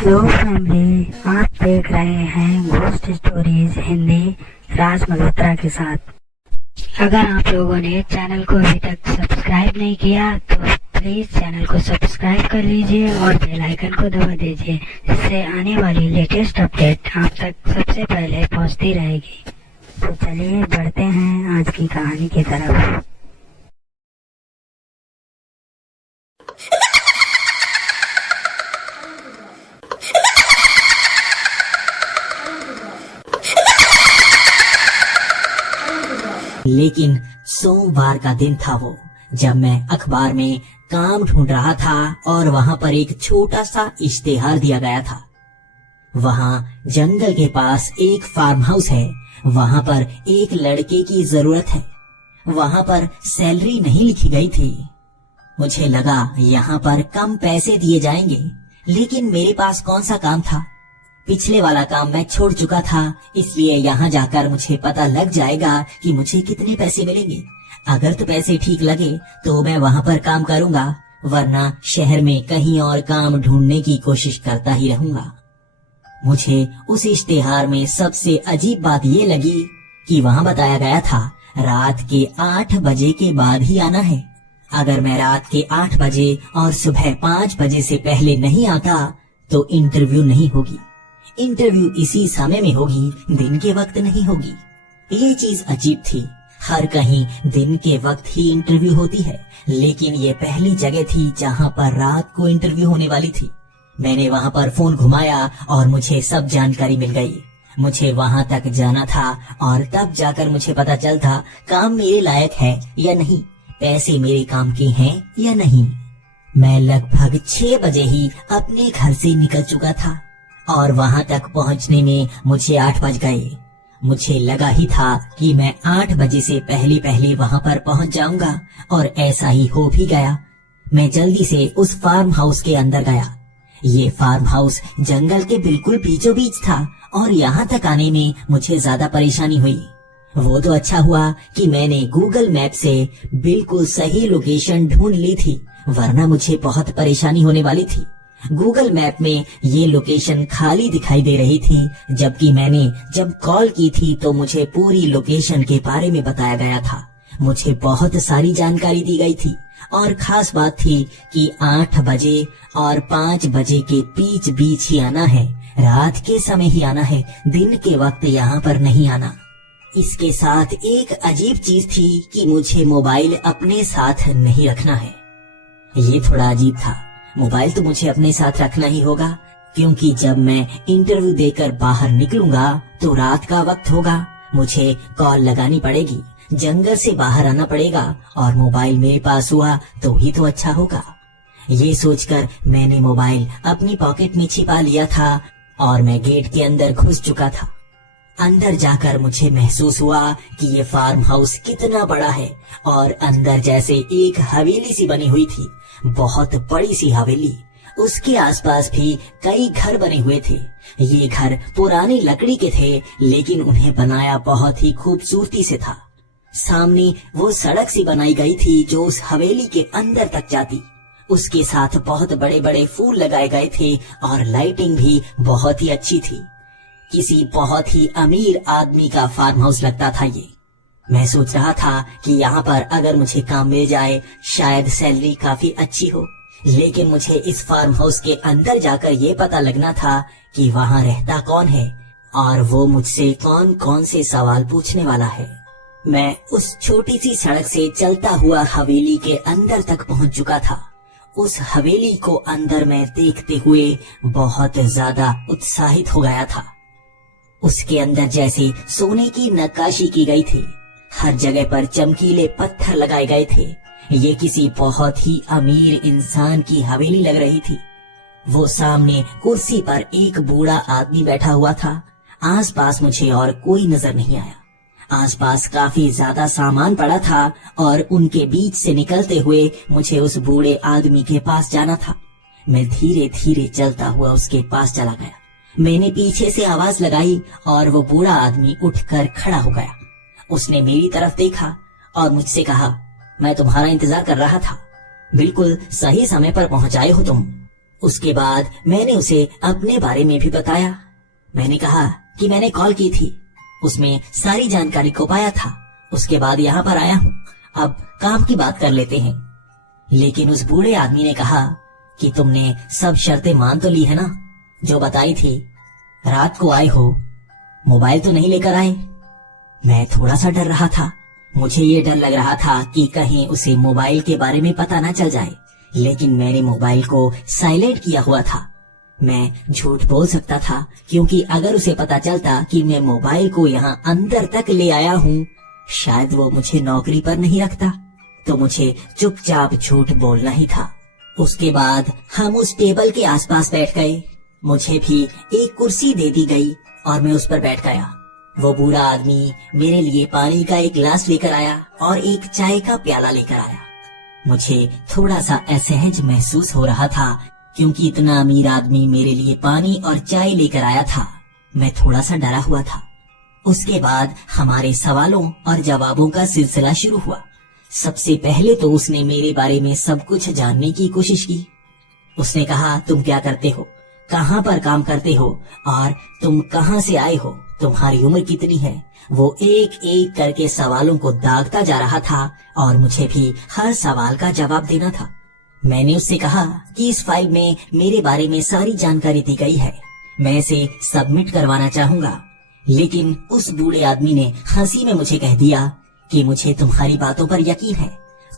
Hello family, आप देख रहे हैं घोस्ट स्टोरीज हिंदी राज मल्होत्रा के साथ। अगर आप लोगों ने चैनल को अभी तक सब्सक्राइब नहीं किया तो प्लीज चैनल को सब्सक्राइब कर लीजिए और बेल आइकन को दबा दीजिए, जिससे आने वाली लेटेस्ट अपडेट आप तक सबसे पहले पहुंचती रहेगी। तो चलिए बढ़ते हैं आज की कहानी की तरफ। लेकिन सोमवार का दिन था वो, जब मैं अखबार में काम ढूंढ रहा था और वहाँ पर एक छोटा सा इश्तेहार दिया गया था। वहाँ जंगल के पास एक फार्म हाउस है, वहाँ पर एक लड़के की जरूरत है। वहाँ पर सैलरी नहीं लिखी गई थी। मुझे लगा यहाँ पर कम पैसे दिए जाएंगे, लेकिन मेरे पास कौन सा काम था। पिछले वाला काम मैं छोड़ चुका था, इसलिए यहाँ जाकर मुझे पता लग जाएगा कि मुझे कितने पैसे मिलेंगे। अगर तो पैसे ठीक लगे तो मैं वहाँ पर काम करूँगा, वरना शहर में कहीं और काम ढूंढने की कोशिश करता ही रहूंगा। मुझे उस इश्तेहार में सबसे अजीब बात ये लगी कि वहाँ बताया गया था रात के 8 बजे के बाद ही आना है। अगर मैं रात के 8 बजे और सुबह 5 बजे से पहले नहीं आता तो इंटरव्यू नहीं होगी। इंटरव्यू इसी समय में होगी, दिन के वक्त नहीं होगी। ये चीज अजीब थी। हर कहीं दिन के वक्त ही इंटरव्यू होती है, लेकिन ये पहली जगह थी जहाँ पर रात को इंटरव्यू होने वाली थी। मैंने वहाँ पर फोन घुमाया और मुझे सब जानकारी मिल गई। मुझे वहाँ तक जाना था और तब जाकर मुझे पता चलता काम मेरे लायक है या नहीं, पैसे मेरे काम के हैं या नहीं। मैं लगभग 6 बजे ही अपने घर से निकल चुका था और वहाँ तक पहुँचने में मुझे 8 बज गए। मुझे लगा ही था कि मैं 8 बजे से पहले पहले वहाँ पर पहुँच जाऊंगा, और ऐसा ही हो भी गया। मैं जल्दी से उस फार्म हाउस के अंदर गया। ये फार्म हाउस जंगल के बिल्कुल बीचों बीच था और यहाँ तक आने में मुझे ज्यादा परेशानी हुई। वो तो अच्छा हुआ कि मैंने गूगल मैप से बिल्कुल सही लोकेशन ढूंढ ली थी, वरना मुझे बहुत परेशानी होने वाली थी। गूगल मैप में ये लोकेशन खाली दिखाई दे रही थी, जबकि मैंने जब कॉल की थी तो मुझे पूरी लोकेशन के बारे में बताया गया था। मुझे बहुत सारी जानकारी दी गई थी और खास बात थी कि 8 बजे और 5 बजे के बीच बीच ही आना है, रात के समय ही आना है, दिन के वक्त यहाँ पर नहीं आना। इसके साथ एक अजीब चीज थी कि मुझे मोबाइल अपने साथ नहीं रखना है। ये थोड़ा अजीब था। मोबाइल तो मुझे अपने साथ रखना ही होगा, क्योंकि जब मैं इंटरव्यू देकर बाहर निकलूंगा तो रात का वक्त होगा। मुझे कॉल लगानी पड़ेगी, जंगल से बाहर आना पड़ेगा और मोबाइल मेरे पास हुआ तो ही तो अच्छा होगा। ये सोचकर मैंने मोबाइल अपनी पॉकेट में छिपा लिया था और मैं गेट के अंदर घुस चुका था। अंदर जाकर मुझे महसूस हुआ कि ये फार्म हाउस कितना बड़ा है, और अंदर जैसे एक हवेली सी बनी हुई थी, बहुत बड़ी सी हवेली। उसके आसपास भी कई घर बने हुए थे। ये घर पुरानी लकड़ी के थे, लेकिन उन्हें बनाया बहुत ही खूबसूरती से था। सामने वो सड़क सी बनाई गई थी जो उस हवेली के अंदर तक जाती। उसके साथ बहुत बड़े बड़े फूल लगाए गए थे और लाइटिंग भी बहुत ही अच्छी थी। किसी बहुत ही अमीर आदमी का फार्म हाउस लगता था ये। मैं सोच रहा था कि यहाँ पर अगर मुझे काम मिल जाए, शायद सैलरी काफी अच्छी हो, लेकिन मुझे इस फार्म हाउस के अंदर जाकर ये पता लगना था कि वहाँ रहता कौन है और वो मुझसे कौन कौन से सवाल पूछने वाला है। मैं उस छोटी सी सड़क से चलता हुआ हवेली के अंदर तक पहुँच चुका था। उस हवेली को अंदर में देखते हुए बहुत ज्यादा उत्साहित हो गया था। उसके अंदर जैसे सोने की नक्काशी की गई थी, हर जगह पर चमकीले पत्थर लगाए गए थे। ये किसी बहुत ही अमीर इंसान की हवेली लग रही थी। वो सामने कुर्सी पर एक बूढ़ा आदमी बैठा हुआ था। आसपास मुझे और कोई नजर नहीं आया। आसपास काफी ज्यादा सामान पड़ा था और उनके बीच से निकलते हुए मुझे उस बूढ़े आदमी के पास जाना था। मैं धीरे धीरे चलता हुआ उसके पास चला गया। मैंने पीछे से आवाज लगाई और वो बूढ़ा आदमी उठकर खड़ा हो गया। उसने मेरी तरफ देखा और मुझसे कहा, मैं तुम्हारा इंतजार कर रहा था, बिल्कुल सही समय पर पहुंच आए हो तुम। उसके बाद मैंने उसे अपने बारे में भी बताया। मैंने कहा कि मैंने कॉल की थी, उसमें सारी जानकारी को पाया था, उसके बाद यहाँ पर आया हूँ, अब काम की बात कर लेते हैं। लेकिन उस बूढ़े आदमी ने कहा कि तुमने सब शर्तें मान तो ली है ना, जो बताई थी। रात को आए हो, मोबाइल तो नहीं लेकर आए। मैं थोड़ा सा डर रहा था, मुझे ये डर लग रहा था कि कहीं उसे मोबाइल के बारे में पता ना चल जाए, लेकिन मैंने मोबाइल को साइलेंट किया हुआ था। मैं झूठ बोल सकता था, क्योंकि अगर उसे पता चलता कि मैं मोबाइल को यहाँ अंदर तक ले आया हूँ, शायद वो मुझे नौकरी पर नहीं रखता, तो मुझे चुपचाप झूठ बोलना ही था। उसके बाद हम उस टेबल के आसपास बैठ गए। मुझे भी एक कुर्सी दे दी गई और मैं उस पर बैठ गया। वो बूढ़ा आदमी मेरे लिए पानी का एक गिलास लेकर आया और एक चाय का प्याला लेकर आया। मुझे थोड़ा सा असहज महसूस हो रहा था, क्योंकि इतना अमीर आदमी मेरे लिए पानी और चाय लेकर आया था। मैं थोड़ा सा डरा हुआ था। उसके बाद हमारे सवालों और जवाबों का सिलसिला शुरू हुआ। सबसे पहले तो उसने मेरे बारे में सब कुछ जानने की कोशिश की। उसने कहा, तुम क्या करते हो, कहाँ पर काम करते हो और तुम कहाँ से आए हो, तुम्हारी उम्र कितनी है। वो एक एक करके सवालों को दागता जा रहा था और मुझे भी हर सवाल का जवाब देना था। मैंने उससे कहा कि इस फाइल में मेरे बारे में सारी जानकारी दी गई है, मैं इसे सबमिट करवाना चाहूंगा। लेकिन उस बूढ़े आदमी ने हंसी में मुझे कह दिया कि मुझे तुम्हारी बातों पर यकीन है,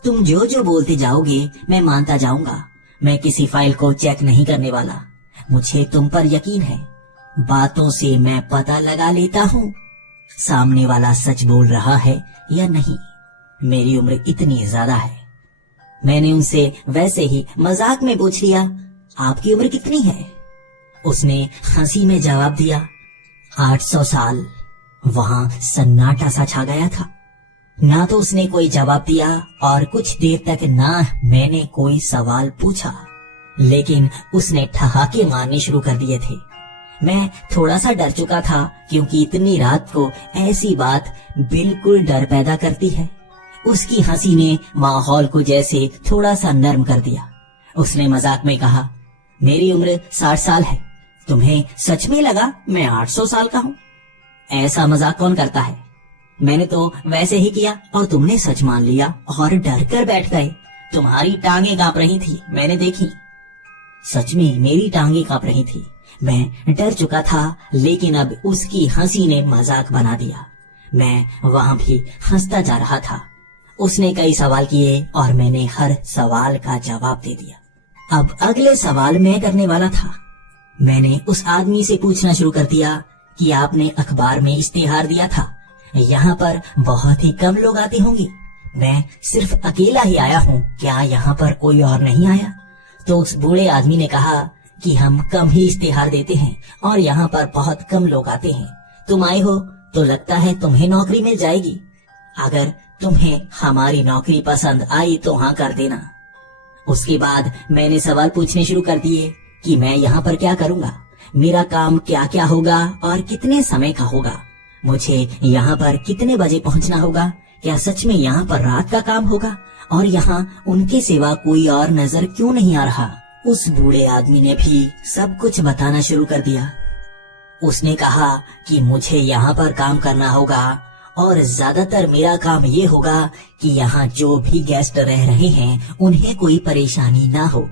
तुम जो जो बोलते जाओगे मैं मानता जाऊंगा, मैं किसी फाइल को चेक नहीं करने वाला, मुझे तुम पर यकीन है। बातों से मैं पता लगा लेता हूँ सामने वाला सच बोल रहा है या नहीं। मेरी उम्र इतनी ज्यादा है। मैंने उनसे वैसे ही मजाक में पूछ लिया, आपकी उम्र कितनी है। उसने हंसी में जवाब दिया, 800 साल। वहां सन्नाटा सा छा गया था। ना तो उसने कोई जवाब दिया और कुछ देर तक ना मैंने कोई सवाल पूछा, लेकिन उसने ठहाके मारने शुरू कर दिए थे। मैं थोड़ा सा डर चुका था, क्योंकि इतनी रात को ऐसी बात बिल्कुल डर पैदा करती है। उसकी हंसी ने माहौल को जैसे थोड़ा सा नर्म कर दिया। उसने मजाक में कहा, मेरी उम्र 60 साल है, तुम्हें सच में लगा मैं 800 साल का हूँ? ऐसा मजाक कौन करता है? मैंने तो वैसे ही किया और तुमने सच मान लिया और डर कर बैठ गए। तुम्हारी टांगे कांप रही थी, मैंने देखी। सच में मेरी टांगे कांप रही थी। मैं डर चुका था, लेकिन अब उसकी हंसी ने मजाक बना दिया। मैं वहां भी हंसता जा रहा था। उसने कई सवाल किए और मैंने हर सवाल का जवाब दे दिया। अब अगले सवाल मैं करने वाला था। मैंने उस आदमी से पूछना शुरू कर दिया कि आपने अखबार में इश्तेहार दिया था, यहाँ पर बहुत ही कम लोग आते होंगे, मैं सिर्फ अकेला ही आया हूँ, क्या यहाँ पर कोई और नहीं आया? तो उस बूढ़े आदमी ने कहा कि हम कम ही इश्तेहार देते हैं और यहाँ पर बहुत कम लोग आते हैं। तुम आए हो तो लगता है तुम्हें नौकरी मिल जाएगी। अगर तुम्हें हमारी नौकरी पसंद आई तो हाँ कर देना। उसके बाद मैंने सवाल पूछने शुरू कर दिए कि मैं यहाँ पर क्या करूँगा, मेरा काम क्या क्या होगा और कितने समय का होगा, मुझे यहाँ पर कितने बजे पहुँचना होगा, क्या सच में यहाँ पर रात का काम होगा और यहाँ उनके सिवा कोई और नजर क्यों नहीं आ रहा। उस बूढ़े आदमी ने भी सब कुछ बताना शुरू कर दिया। उसने कहा कि मुझे यहाँ पर काम करना होगा और ज्यादातर मेरा काम ये होगा कि यहाँ जो भी गेस्ट रह रहे हैं उन्हें कोई परेशानी ना हो।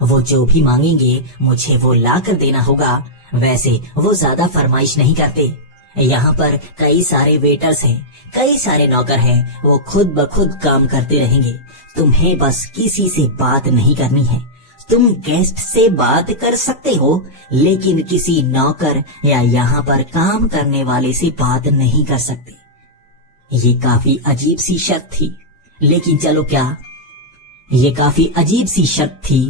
वो जो भी मांगेंगे मुझे वो ला कर देना होगा। वैसे वो ज्यादा फरमाइश नहीं करते। यहाँ पर कई सारे वेटर्स हैं, कई सारे नौकर हैं, वो खुद ब खुद काम करते रहेंगे। तुम्हें बस किसी से बात नहीं करनी है। तुम गेस्ट से बात कर सकते हो, लेकिन किसी नौकर या यहाँ पर काम करने वाले से बात नहीं कर सकते। ये काफी अजीब सी शर्त थी, लेकिन चलो क्या, ये काफी अजीब सी शर्त थी,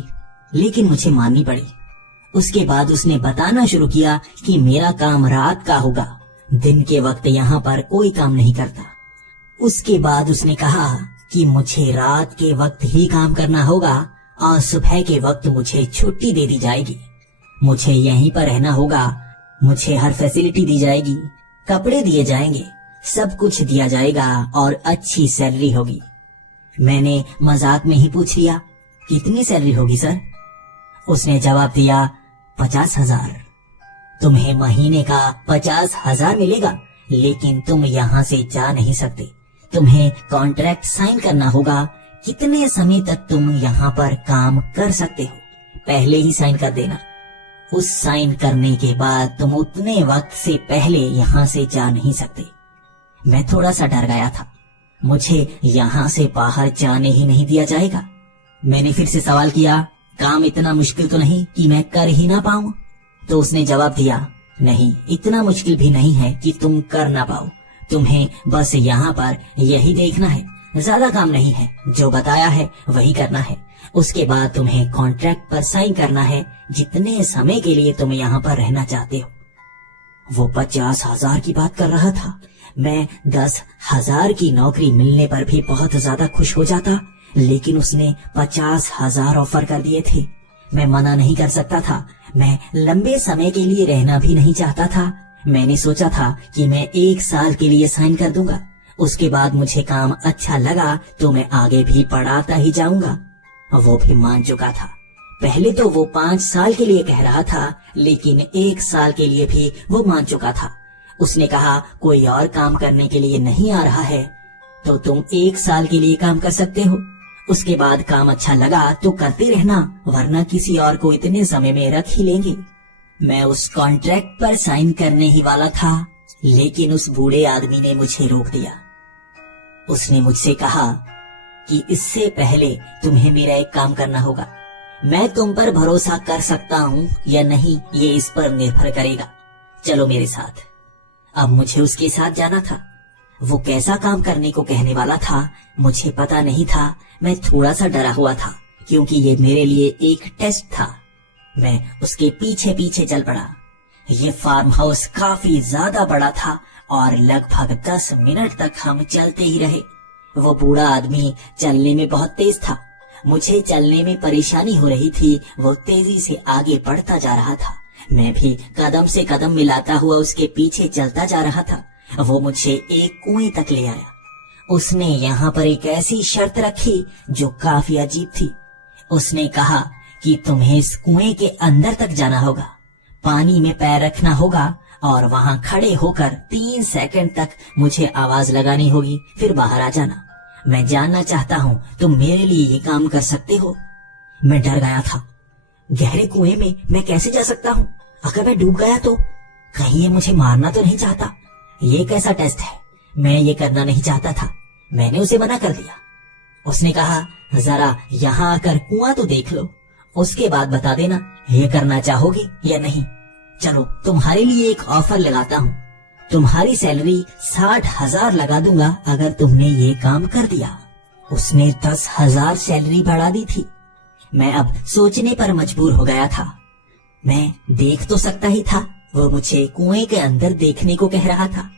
लेकिन मुझे माननी पड़ी। उसके बाद उसने बताना शुरू किया कि मेरा काम रात का होगा, दिन के वक्त यहाँ पर कोई काम नहीं करता। उसके बाद उसने कहा कि मुझे रात के वक्त ही काम करना होगा और सुबह के वक्त मुझे छुट्टी दे दी जाएगी। मुझे यहीं पर रहना होगा, मुझे हर फैसिलिटी दी जाएगी, कपड़े दिए जाएंगे, सब कुछ दिया जाएगा और अच्छी सैलरी होगी। मैंने मजाक में ही पूछ लिया, कितनी सैलरी होगी सर? उसने जवाब दिया, 50,000। तुम्हें महीने का 50,000 मिलेगा, लेकिन तुम यहाँ से जा नहीं सकते। तुम्हें कॉन्ट्रैक्ट साइन करना होगा। कितने समय तक तुम यहाँ पर काम कर सकते हो, पहले ही साइन कर देना। उस साइन करने के बाद तुम उतने वक्त से पहले यहाँ से जा नहीं सकते। मैं थोड़ा सा डर गया था, मुझे यहाँ से बाहर जाने ही नहीं दिया जाएगा। मैंने फिर से सवाल किया, काम इतना मुश्किल तो नहीं कि मैं कर ही ना पाऊं? तो उसने जवाब दिया, नहीं, इतना मुश्किल भी नहीं है कि तुम कर ना पाओ। तुम्हें बस यहाँ पर यही देखना है, ज्यादा काम नहीं है, जो बताया है वही करना है। उसके बाद तुम्हें कॉन्ट्रैक्ट पर साइन करना है, जितने समय के लिए तुम यहाँ पर रहना चाहते हो। वो 50,000 की बात कर रहा था। मैं 10,000 की नौकरी मिलने पर भी बहुत ज्यादा खुश हो जाता, लेकिन उसने 50,000 ऑफर कर दिए थे। मैं मना नहीं कर सकता था। मैं लंबे समय के लिए रहना भी नहीं चाहता था। मैंने सोचा था कि मैं 1 साल के लिए साइन कर दूंगा, उसके बाद मुझे काम अच्छा लगा तो मैं आगे भी पढ़ाता ही जाऊंगा। वो भी मान चुका था। पहले तो वो 5 साल के लिए कह रहा था, लेकिन 1 साल के लिए भी वो मान चुका था। उसने कहा, कोई और काम करने के लिए नहीं आ रहा है तो तुम 1 साल के लिए काम कर सकते हो, उसके बाद काम अच्छा लगा तो करते रहना, वरना किसी और को इतने समय में रख ही लेंगे। मैं उस कॉन्ट्रैक्ट पर साइन करने ही वाला था, लेकिन उस बूढ़े आदमी ने मुझे रोक दिया। उसने मुझसे कहा कि इससे पहले तुम्हें मेरा एक काम करना होगा। मैं तुम पर भरोसा कर सकता हूँ या नहीं, ये इस पर निर्भर करेगा। चलो मेरे साथ। अब मुझे उसके साथ जाना था। वो कैसा काम करने को कहने वाला था मुझे पता नहीं था। मैं थोड़ा सा डरा हुआ था, क्योंकि ये मेरे लिए एक टेस्ट था। मैं उसके पीछे पीछे चल पड़ा। ये फार्म हाउस काफी ज्यादा बड़ा था और लगभग 10 मिनट तक हम चलते ही रहे। वो बूढ़ा आदमी चलने में बहुत तेज था। मुझे चलने में परेशानी हो रही थी। वो तेजी से आगे बढ़ता जा रहा था। मैं भी कदम से कदम मिलाता हुआ उसके पीछे चलता जा रहा था। वो मुझे एक कुएं तक ले आया। उसने यहाँ पर एक ऐसी शर्त रखी जो काफी अजीब थी। उसने कहा कि तुम्हें इस कुएं के अंदर तक जाना होगा, पानी में पैर रखना होगा और वहाँ खड़े होकर 3 सेकंड तक मुझे आवाज लगानी होगी, फिर बाहर आ जाना। मैं जानना चाहता हूँ तुम मेरे लिए ये काम कर सकते हो? मैं डर गया था। गहरे कुएं में मैं कैसे जा सकता हूँ? अगर मैं डूब गया तो? कहीं ये मुझे मारना तो नहीं चाहता? ये कैसा टेस्ट है? मैं ये करना नहीं चाहता था। मैंने उसे मना कर दिया। उसने कहा, जरा यहाँ आकर कुआं तो देख लो, उसके बाद बता देना ये करना चाहोगे या नहीं। चलो तुम्हारे लिए एक ऑफर लगाता हूँ। तुम्हारी सैलरी 60,000 लगा दूंगा अगर तुमने ये काम कर दिया। उसने 10,000 सैलरी बढ़ा दी थी। मैं अब सोचने पर मजबूर हो गया था। मैं देख तो सकता ही था। वो मुझे कुएं के अंदर देखने को कह रहा था।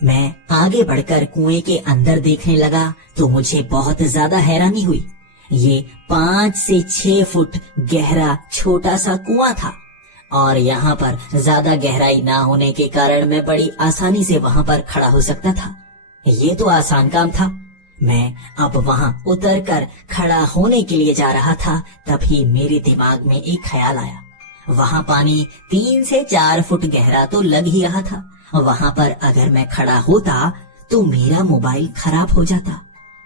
मैं आगे बढ़कर कुएं के अंदर देखने लगा तो मुझे बहुत ज्यादा हैरानी हुई। ये 5 से 6 फुट गहरा छोटा सा कुआं था और यहाँ पर ज्यादा गहराई ना होने के कारण मैं बड़ी आसानी से वहाँ पर खड़ा हो सकता था। ये तो आसान काम था। मैं अब वहाँ उतरकर खड़ा होने के लिए जा रहा था, तभी मेरे दिमाग में एक ख्याल आया। वहाँ पानी 3 से 4 फुट गहरा तो लग ही रहा था। वहाँ पर अगर मैं खड़ा होता तो मेरा मोबाइल खराब हो जाता।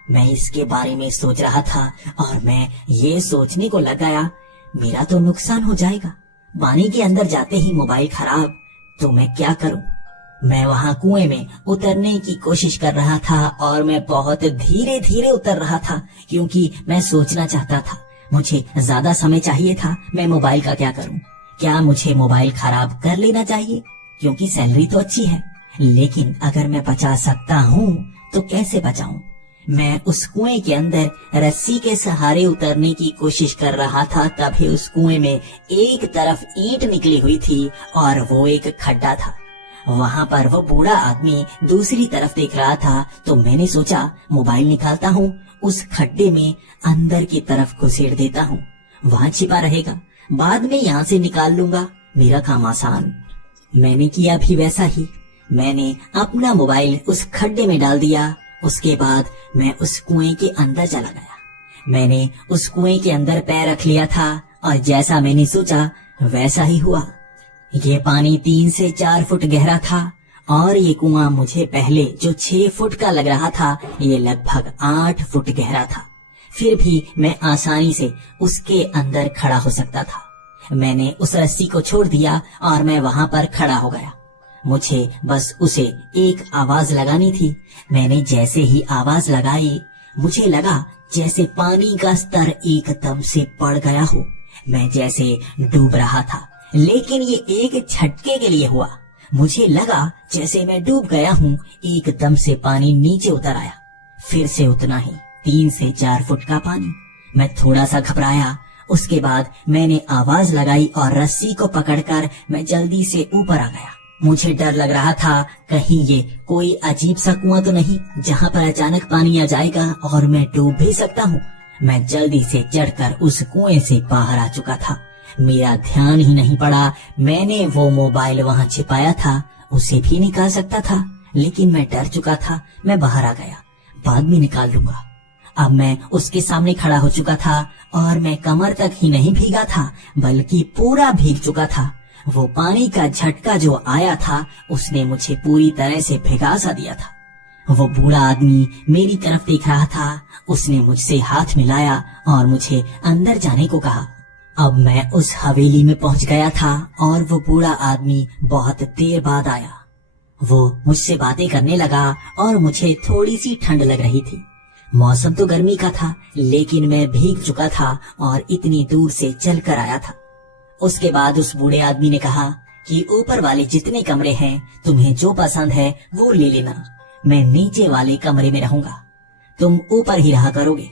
मैं इसके बारे में सोच रहा था और मैं ये सोचने को लग गया, मेरा तो नुकसान हो जाएगा। पानी के अंदर जाते ही मोबाइल खराब, तो मैं क्या करूं? मैं वहाँ कुएं में उतरने की कोशिश कर रहा था और मैं बहुत धीरे धीरे उतर रहा था, क्योंकि मैं सोचना चाहता था। मुझे ज्यादा समय चाहिए था। मैं मोबाइल का क्या करूं? क्या मुझे मोबाइल खराब कर लेना चाहिए? क्योंकि सैलरी तो अच्छी है, लेकिन अगर मैं बचा सकता हूँ तो कैसे बचाऊं? मैं उस कुएं के अंदर रस्सी के सहारे उतरने की कोशिश कर रहा था। तभी उस कुएं में एक तरफ ईंट निकली हुई थी और वो एक खड्डा था। वहाँ पर वो बूढ़ा आदमी दूसरी तरफ देख रहा था, तो मैंने सोचा मोबाइल निकालता हूँ, उस खड्डे में अंदर की तरफ घुसेड़ देता हूँ, वहाँ छिपा रहेगा, बाद में यहाँ से निकाल लूंगा, मेरा काम आसान। मैंने किया भी वैसा ही। मैंने अपना मोबाइल उस खड्डे में डाल दिया। उसके बाद मैं उस कुएं के अंदर चला गया। मैंने उस कुएं के अंदर पैर रख लिया था और जैसा मैंने सोचा वैसा ही हुआ। ये पानी 3 से 4 फुट गहरा था और ये कुआं मुझे पहले जो 6 फुट का लग रहा था, ये लगभग 8 फुट गहरा था। फिर भी मैं आसानी से उसके अंदर खड़ा हो सकता था। मैंने उस रस्सी को छोड़ दिया और मैं वहां पर खड़ा हो गया। मुझे बस उसे एक आवाज लगानी थी। मैंने जैसे ही आवाज लगाई, मुझे लगा जैसे पानी का स्तर एकदम से बढ़ गया हो। मैं जैसे डूब रहा था, लेकिन ये एक झटके के लिए हुआ। मुझे लगा जैसे मैं डूब गया हूँ। एकदम से पानी नीचे उतर आया, फिर से उतना ही 3 से 4 फुट का पानी। मैं थोड़ा सा घबराया। उसके बाद मैंने आवाज लगाई और रस्सी को पकड़कर मैं जल्दी से ऊपर आ गया। मुझे डर लग रहा था कहीं ये कोई अजीब सा कुआं तो नहीं जहाँ पर अचानक पानी आ जाएगा और मैं डूब भी सकता हूँ। मैं जल्दी से चढ़कर उस कुएं से बाहर आ चुका था। मेरा ध्यान ही नहीं पड़ा। मैंने वो मोबाइल वहाँ छिपाया था, उसे भी निकाल सकता था, लेकिन मैं डर चुका था। मैं बाहर आ गया, बाद में निकाल लूंगा। अब मैं उसके सामने खड़ा हो चुका था और मैं कमर तक ही नहीं भीगा था, बल्कि पूरा भीग चुका था। वो पानी का झटका जो आया था, उसने मुझे पूरी तरह से भिगा सा दिया था। वो बूढ़ा आदमी मेरी तरफ देख रहा था। उसने मुझसे हाथ मिलाया और मुझे अंदर जाने को कहा। अब मैं उस हवेली में पहुंच गया था और वो बूढ़ा आदमी बहुत देर बाद आया। वो मुझसे बातें करने लगा और मुझे थोड़ी सी ठंड लग रही थी। मौसम तो गर्मी का था, लेकिन मैं भीग चुका था और इतनी दूर से चल कर आया था। उसके बाद उस बूढ़े आदमी ने कहा कि ऊपर वाले जितने कमरे हैं, तुम्हें जो पसंद है वो ले लेना। मैं नीचे वाले कमरे में रहूंगा, तुम ऊपर ही रहा करोगे।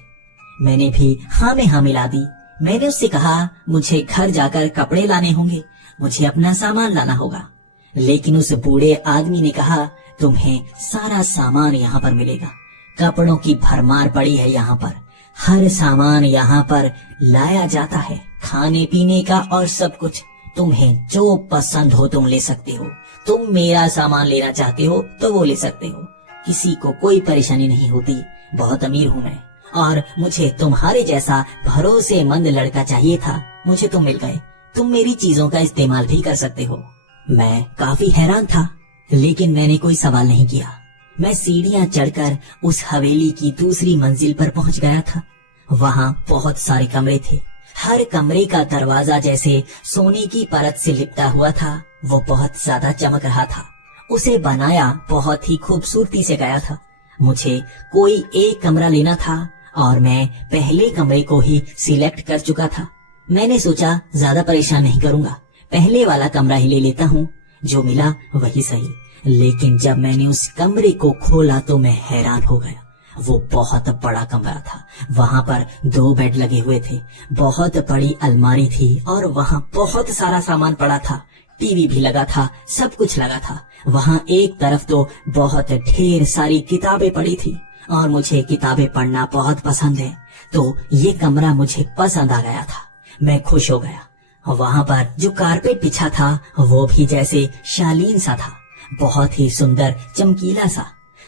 मैंने भी हाँ में हाँ मिला दी। मैंने उससे कहा मुझे घर जाकर कपड़े लाने होंगे, मुझे अपना सामान लाना होगा। लेकिन उस बूढ़े आदमी ने कहा तुम्हें सारा सामान यहाँ पर मिलेगा। कपड़ों की भरमार पड़ी है यहाँ पर, हर सामान यहाँ पर लाया जाता है, खाने पीने का और सब कुछ। तुम्हें जो पसंद हो तुम ले सकते हो। तुम मेरा सामान लेना चाहते हो तो वो ले सकते हो, किसी को कोई परेशानी नहीं होती। बहुत अमीर हूँ मैं और मुझे तुम्हारे जैसा भरोसेमंद लड़का चाहिए था। मुझे तुम मिल गए, तुम मेरी चीजों का इस्तेमाल भी कर सकते हो। मैं काफी हैरान था, लेकिन मैंने कोई सवाल नहीं किया। मैं सीढ़ियां चढ़कर उस हवेली की दूसरी मंजिल पर पहुंच गया था। वहां बहुत सारे कमरे थे। हर कमरे का दरवाजा जैसे सोने की परत से लिपटा हुआ था। वो बहुत ज्यादा चमक रहा था। उसे बनाया बहुत ही खूबसूरती से गया था। मुझे कोई एक कमरा लेना था और मैं पहले कमरे को ही सिलेक्ट कर चुका था। मैंने सोचा ज्यादा परेशान नहीं करूंगा, पहले वाला कमरा ही ले लेता हूँ, जो मिला वही सही। लेकिन जब मैंने उस कमरे को खोला तो मैं हैरान हो गया। वो बहुत बड़ा कमरा था। वहाँ पर 2 बेड लगे हुए थे, बहुत बड़ी अलमारी थी और वहाँ बहुत सारा सामान पड़ा था। टीवी भी लगा था, सब कुछ लगा था। वहाँ एक तरफ तो बहुत ढेर सारी किताबें पड़ी थी और मुझे किताबें पढ़ना बहुत पसंद है, तो ये कमरा मुझे पसंद आ गया था। मैं खुश हो गया। वहाँ पर जो कारपेट बिछा था वो भी जैसे शालीन सा था, बहुत ही सुंदर चमकीला सा।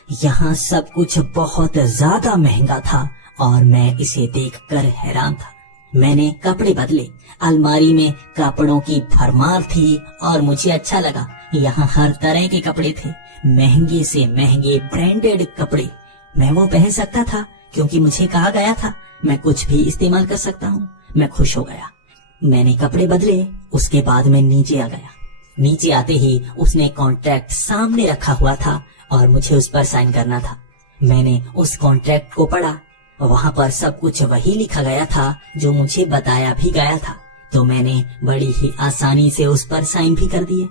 यहाँ सब कुछ बहुत ज्यादा महंगा था और मैं इसे देखकर हैरान था। मैंने कपड़े बदले। अलमारी में कपड़ों की भरमार थी और मुझे अच्छा लगा। यहाँ हर तरह के कपड़े थे, महंगे से महंगे ब्रांडेड कपड़े। मैं वो पहन सकता था क्योंकि मुझे कहा गया था मैं कुछ भी इस्तेमाल कर सकता हूँ। मैं खुश हो गया। मैंने कपड़े बदले, उसके बाद मैं नीचे आ गया। नीचे आते ही उसने कॉन्ट्रैक्ट सामने रखा हुआ था और मुझे उस पर साइन करना था। मैंने उस कॉन्ट्रैक्ट को पढ़ा। वहाँ पर सब कुछ वही लिखा गया था जो मुझे बताया भी गया था, तो मैंने बड़ी ही आसानी से उस पर साइन भी कर दिए।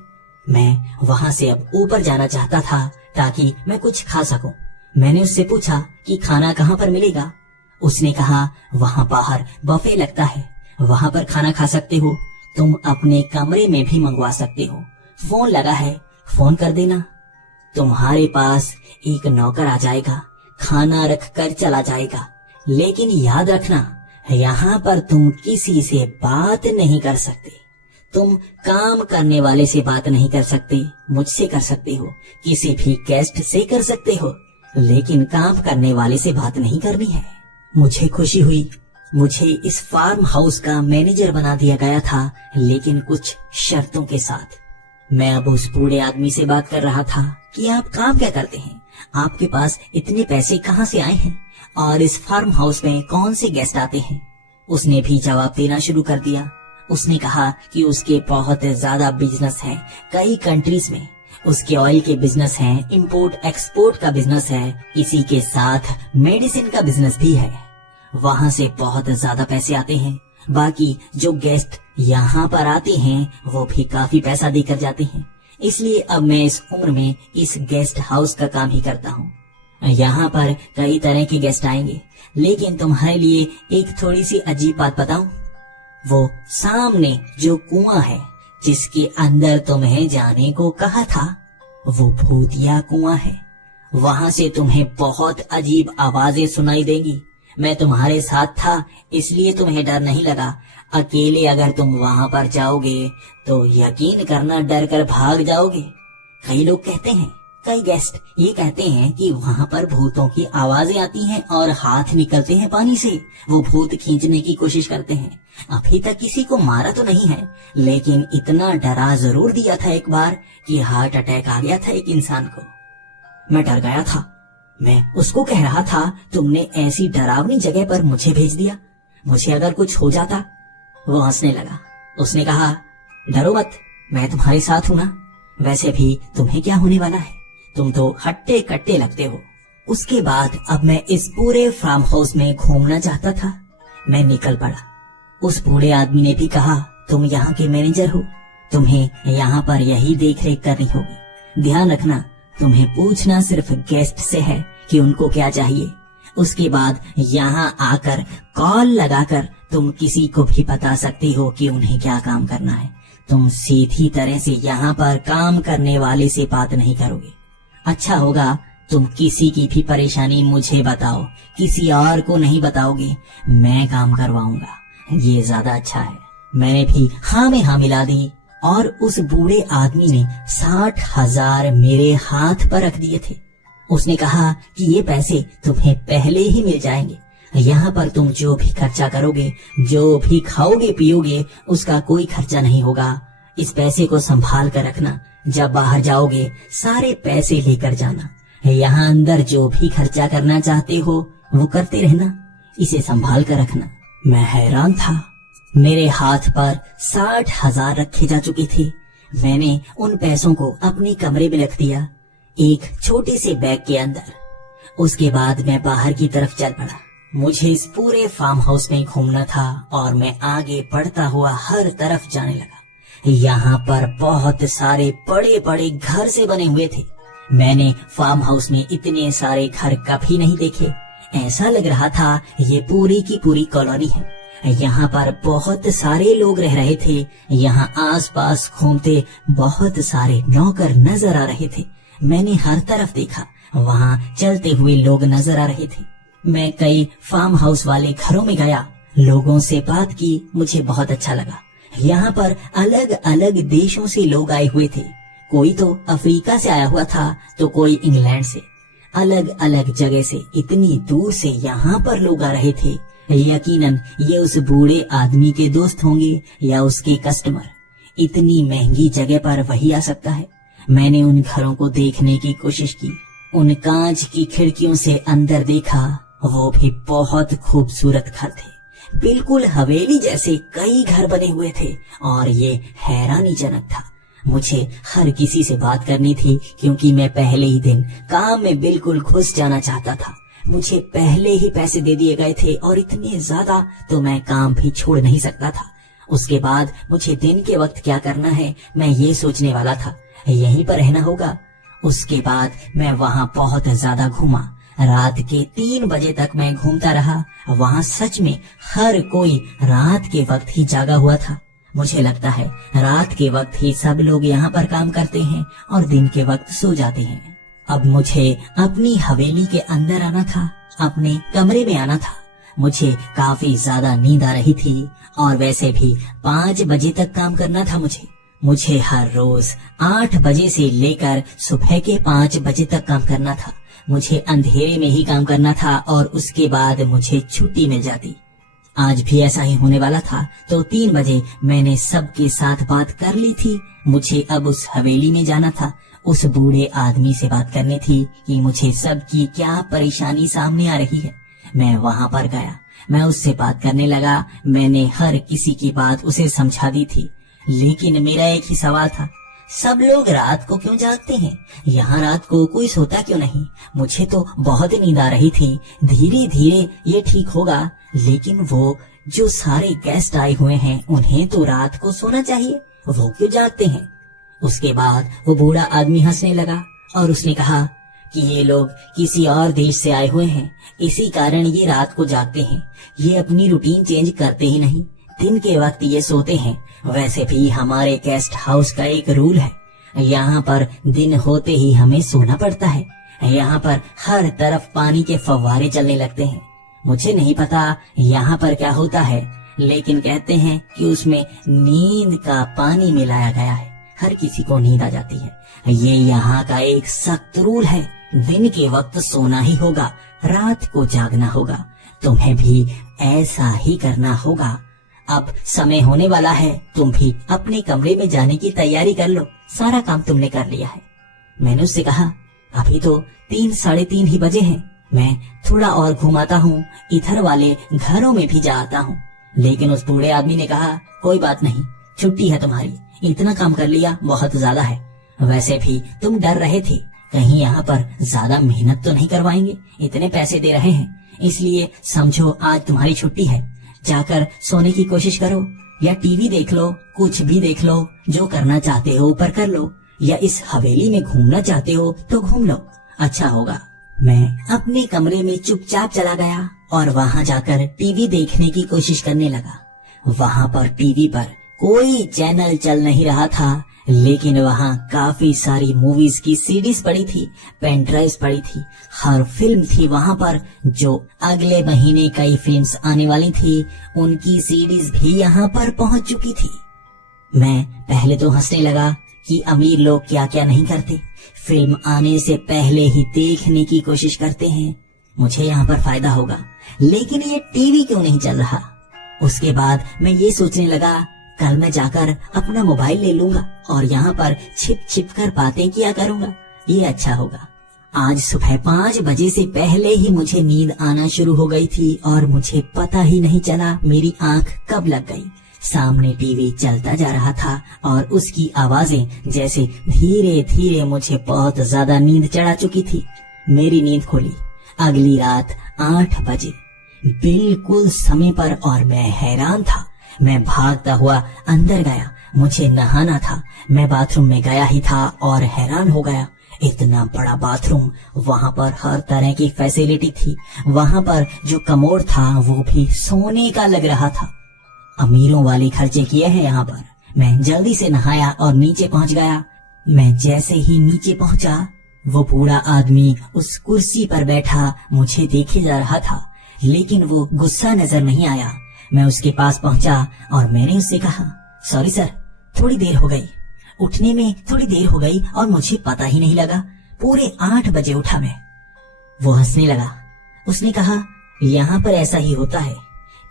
मैं वहाँ से अब ऊपर जाना चाहता था ताकि मैं कुछ खा सकूं। मैंने उससे पूछा कि खाना कहाँ पर मिलेगा। उसने कहा वहाँ बाहर बफे लगता है, वहाँ पर खाना खा सकते हो। तुम अपने कमरे में भी मंगवा सकते हो। फोन लगा है, फोन कर देना। तुम्हारे पास एक नौकर आ जाएगा, खाना रख कर चला जाएगा। लेकिन याद रखना, यहाँ पर तुम किसी से बात नहीं कर सकते। तुम काम करने वाले से बात नहीं कर सकते, मुझसे कर सकते हो, किसी भी गेस्ट से कर सकते हो, लेकिन काम करने वाले से बात नहीं करनी है। मुझे खुशी हुई मुझे इस फार्म हाउस का मैनेजर बना दिया गया था, लेकिन कुछ शर्तों के साथ। मैं अब उस बूढ़े आदमी से बात कर रहा था कि आप काम क्या करते हैं, आपके पास इतने पैसे कहाँ से आए हैं और इस फार्म हाउस में कौन से गेस्ट आते हैं। उसने भी जवाब देना शुरू कर दिया। उसने कहा कि उसके बहुत ज्यादा बिजनेस हैं कई कंट्रीज में। उसके ऑयल के बिजनेस हैं, इंपोर्ट एक्सपोर्ट का बिजनेस है, इसी के साथ मेडिसिन का बिजनेस भी है। वहाँ से बहुत ज्यादा पैसे आते हैं। बाकी जो गेस्ट यहाँ पर आते हैं वो भी काफी पैसा देकर जाते हैं। इसलिए अब मैं इस उम्र में इस गेस्ट हाउस का काम ही करता हूँ। यहाँ पर कई तरह के गेस्ट आएंगे, लेकिन तुम्हारे लिए एक थोड़ी सी अजीब बात बताऊं। वो सामने जो कुआं है जिसके अंदर तुम्हें जाने को कहा था, वो भूतिया कुआं है। वहां से तुम्हें बहुत अजीब आवाजें सुनाई देंगी। मैं तुम्हारे साथ था इसलिए तुम्हें डर नहीं लगा। अकेले अगर तुम वहां पर जाओगे तो यकीन करना डर कर भाग जाओगे। कई लोग कहते हैं, कई गेस्ट ये कहते हैं कि वहां पर भूतों की आवाजें आती हैं और हाथ निकलते हैं पानी से। वो भूत खींचने की कोशिश करते हैं। अभी तक किसी को मारा तो नहीं है, लेकिन इतना डरा जरूर दिया था एक बार कि हार्ट अटैक आ गया था एक इंसान को। मैं डर गया था। मैं उसको कह रहा था, तुमने ऐसी डरावनी जगह पर मुझे भेज दिया, मुझे अगर कुछ हो जाता। वो हंसने लगा। उसने कहा, डरो मत, मैं तुम्हारे साथ हूं ना। वैसे भी तुम्हें क्या होने वाला है, तुम तो हट्टे कट्टे लगते हो। उसके बाद अब मैं इस पूरे फार्म हाउस में घूमना चाहता था। मैं निकल पड़ा। उस बूढ़े आदमी ने भी कहा, तुम यहाँ के मैनेजर हो, तुम्हें यहाँ पर यही देख रेख करनी होगी। ध्यान रखना, तुम्हें पूछना सिर्फ गेस्ट से है कि उनको क्या चाहिए। उसके बाद यहाँ आकर कॉल लगाकर तुम किसी को भी बता सकती हो कि उन्हें क्या काम करना है। तुम सीधी तरह से यहाँ पर काम करने वाले से बात नहीं करोगे। अच्छा होगा तुम किसी की भी परेशानी मुझे बताओ, किसी और को नहीं बताओगे। मैं काम करवाऊंगा, ये ज्यादा अच्छा है। मैंने भी हाँ में हाँ मिला दी और उस बूढ़े आदमी ने 60,000 मेरे हाथ पर रख दिए थे। उसने कहा कि ये पैसे तुम्हें पहले ही मिल जाएंगे। यहाँ पर तुम जो भी खर्चा करोगे, जो भी खाओगे पियोगे, उसका कोई खर्चा नहीं होगा। इस पैसे को संभाल कर रखना। जब बाहर जाओगे सारे पैसे लेकर जाना। यहाँ अंदर जो भी खर्चा करना चाहते हो वो करते रहना, इसे संभाल कर रखना। मैं हैरान था। मेरे हाथ पर 60,000 रखे जा चुके थे। मैंने उन पैसों को अपने कमरे में रख दिया, एक छोटे से बैग के अंदर। उसके बाद मैं बाहर की तरफ चल पड़ा। मुझे इस पूरे फार्म हाउस में घूमना था और मैं आगे बढ़ता हुआ हर तरफ जाने लगा। यहाँ पर बहुत सारे बड़े बड़े घर से बने हुए थे। मैंने फार्म हाउस में इतने सारे घर कभी नहीं देखे। ऐसा लग रहा था ये पूरी की पूरी कॉलोनी है। यहाँ पर बहुत सारे लोग रह रहे थे। यहाँ आसपास घूमते बहुत सारे नौकर नजर आ रहे थे। मैंने हर तरफ देखा, वहाँ चलते हुए लोग नजर आ रहे थे। मैं कई फार्म हाउस वाले घरों में गया, लोगों से बात की, मुझे बहुत अच्छा लगा। यहाँ पर अलग अलग देशों से लोग आए हुए थे। कोई तो अफ्रीका से आया हुआ था, तो कोई इंग्लैंड से। अलग अलग जगह से, इतनी दूर से यहाँ पर लोग आ रहे थे। यकीनन ये उस बूढ़े आदमी के दोस्त होंगे या उसके कस्टमर। इतनी महंगी जगह पर वही आ सकता है। मैंने उन घरों को देखने की कोशिश की। उन कांच की खिड़कियों से अंदर देखा, वो भी बहुत खूबसूरत घर थे। बिल्कुल हवेली जैसे कई घर बने हुए थे और ये हैरानीजनक था। मुझे हर किसी से बात करनी थी क्योंकि मैं पहले ही दिन काम में बिल्कुल घुस जाना चाहता था। मुझे पहले ही पैसे दे दिए गए थे और इतने ज्यादा तो मैं काम भी छोड़ नहीं सकता था। उसके बाद मुझे दिन के वक्त क्या करना है, मैं ये सोचने वाला था। यहीं पर रहना होगा। उसके बाद मैं वहाँ बहुत ज्यादा घूमा। रात के 3 बजे तक मैं घूमता रहा। वहाँ सच में हर कोई रात के वक्त ही जागा हुआ था। मुझे लगता है रात के वक्त ही सब लोग यहाँ पर काम करते हैं और दिन के वक्त सो जाते हैं। अब मुझे अपनी हवेली के अंदर आना था, अपने कमरे में आना था। मुझे काफी ज्यादा नींद आ रही थी और वैसे भी 5 बजे तक काम करना था मुझे हर रोज 8 बजे से लेकर सुबह के 5 बजे तक काम करना था। मुझे अंधेरे में ही काम करना था और उसके बाद मुझे छुट्टी मिल जाती। आज भी ऐसा ही होने वाला था। तो 3 बजे मैंने सबके साथ बात कर ली थी। मुझे अब उस हवेली में जाना था, उस बूढ़े आदमी से बात करनी थी कि मुझे सबकी क्या परेशानी सामने आ रही है। मैं वहां पर गया, मैं उससे बात करने लगा। मैंने हर किसी की बात उसे समझा दी थी, लेकिन मेरा एक ही सवाल था, सब लोग रात को क्यों जागते हैं? यहाँ रात को कोई सोता क्यों नहीं? मुझे तो बहुत नींद आ रही थी। धीरे धीरे ये ठीक होगा, लेकिन वो जो सारे गेस्ट आए हुए हैं उन्हें तो रात को सोना चाहिए, वो क्यों जागते हैं? उसके बाद वो बूढ़ा आदमी हंसने लगा और उसने कहा कि ये लोग किसी और देश से आए हुए हैं, इसी कारण ये रात को जागते हैं। ये अपनी रूटीन चेंज करते ही नहीं, दिन के वक्त ये सोते हैं। वैसे भी हमारे गेस्ट हाउस का एक रूल है, यहाँ पर दिन होते ही हमें सोना पड़ता है। यहाँ पर हर तरफ पानी के फव्वारे चलने लगते हैं। मुझे नहीं पता यहाँ पर क्या होता है, लेकिन कहते हैं कि उसमें नींद का पानी मिलाया गया है। हर किसी को नींद आ जाती है। ये यहाँ का एक सख्त रूल है, दिन के वक्त सोना ही होगा, रात को जागना होगा। तुम्हें भी ऐसा ही करना होगा। अब समय होने वाला है, तुम भी अपने कमरे में जाने की तैयारी कर लो, सारा काम तुमने कर लिया है। मैंने उससे कहा, अभी तो 3 साढ़े 3 ही बजे हैं, मैं थोड़ा और घुमाता हूँ, इधर वाले घरों में भी जाता हूँ। लेकिन उस बूढ़े आदमी ने कहा, कोई बात नहीं, छुट्टी है तुम्हारी, इतना काम कर लिया बहुत ज्यादा है। वैसे भी तुम डर रहे थे कहीं यहाँ पर ज्यादा मेहनत तो नहीं करवाएंगे, इतने पैसे दे रहे हैं, इसलिए समझो आज तुम्हारी छुट्टी है। जाकर सोने की कोशिश करो या टीवी देख लो, कुछ भी देख लो, जो करना चाहते हो ऊपर कर लो, या इस हवेली में घूमना चाहते हो तो घूम लो, अच्छा होगा। मैं अपने कमरे में चुपचाप चला गया और वहाँ जाकर टीवी देखने की कोशिश करने लगा। वहाँ पर टीवी पर कोई चैनल चल नहीं रहा था, लेकिन वहाँ काफी सारी मूवीज की सीडीज पड़ी थी, पेन ड्राइव्स पड़ी थी, हर फिल्म थी वहाँ पर। जो अगले महीने कई फिल्म्स आने वाली थी, उनकी सीडीज भी यहाँ पर पहुँच चुकी थी। मैं पहले तो हंसने लगा कि अमीर लोग क्या क्या नहीं करते, फिल्म आने से पहले ही देखने की कोशिश करते हैं, मुझे यहाँ पर फायदा होगा। लेकिन ये टीवी क्यों नहीं चल रहा? उसके बाद मैं ये सोचने लगा, कल मैं जाकर अपना मोबाइल ले लूंगा और यहाँ पर छिप छिप कर बातें किया करूंगा, ये अच्छा होगा। आज सुबह 5 बजे से पहले ही मुझे नींद आना शुरू हो गई थी और मुझे पता ही नहीं चला मेरी आंख कब लग गई। सामने टीवी चलता जा रहा था और उसकी आवाजें जैसे धीरे धीरे मुझे बहुत ज्यादा नींद चढ़ा चुकी थी। मेरी नींद खुली अगली रात 8 बजे, बिल्कुल समय पर, और मैं हैरान था। मैं भागता हुआ अंदर गया, मुझे नहाना था। मैं बाथरूम में गया ही था और हैरान हो गया, इतना बड़ा बाथरूम, वहाँ पर हर तरह की फैसिलिटी थी। वहाँ पर जो कमोड था वो भी सोने का लग रहा था। अमीरों वाले खर्चे किए हैं यहाँ पर। मैं जल्दी से नहाया और नीचे पहुँच गया। मैं जैसे ही नीचे पहुँचा, वो बूढ़ा आदमी उस कुर्सी पर बैठा मुझे देखे जा रहा था, लेकिन वो गुस्सा नजर नहीं आया। मैं उसके पास पहुंचा और मैंने उससे कहा, सॉरी सर, थोड़ी देर हो गई, उठने में थोड़ी देर हो गई और मुझे पता ही नहीं लगा, पूरे 8 बजे उठा मैं। वो हंसने लगा। उसने कहा, यहाँ पर ऐसा ही होता है,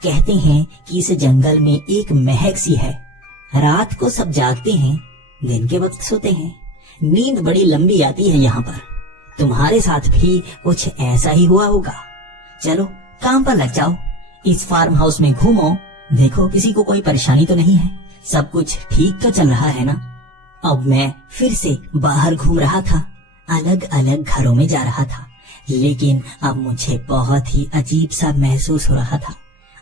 कहते हैं कि इस जंगल में एक महक सी है, रात को सब जागते हैं, दिन के वक्त सोते हैं, नींद बड़ी लंबी आती है यहाँ पर। तुम्हारे साथ भी कुछ ऐसा ही हुआ होगा। चलो काम पर लग जाओ, इस फार्म हाउस में घूमो, देखो किसी को कोई परेशानी तो नहीं है, सब कुछ ठीक तो चल रहा है ना। अब मैं फिर से बाहर घूम रहा था, अलग अलग घरों में जा रहा था, लेकिन अब मुझे बहुत ही अजीब सा महसूस हो रहा था।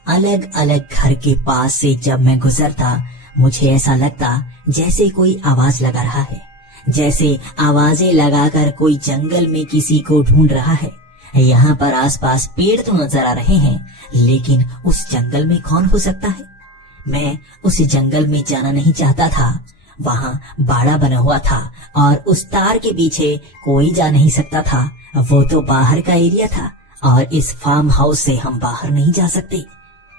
अलग अलग घर के पास से जब मैं गुजरता, मुझे ऐसा लगता जैसे कोई आवाज लगा रहा है, जैसे आवाजें लगाकर कोई जंगल में किसी को ढूंढ रहा है। यहाँ पर आसपास पेड़ तो नजर आ रहे हैं, लेकिन उस जंगल में कौन हो सकता है? मैं उस जंगल में जाना नहीं चाहता था। वहाँ बाड़ा बना हुआ था और उस तार के पीछे कोई जा नहीं सकता था। वो तो बाहर का एरिया था और इस फार्म हाउस से हम बाहर नहीं जा सकते।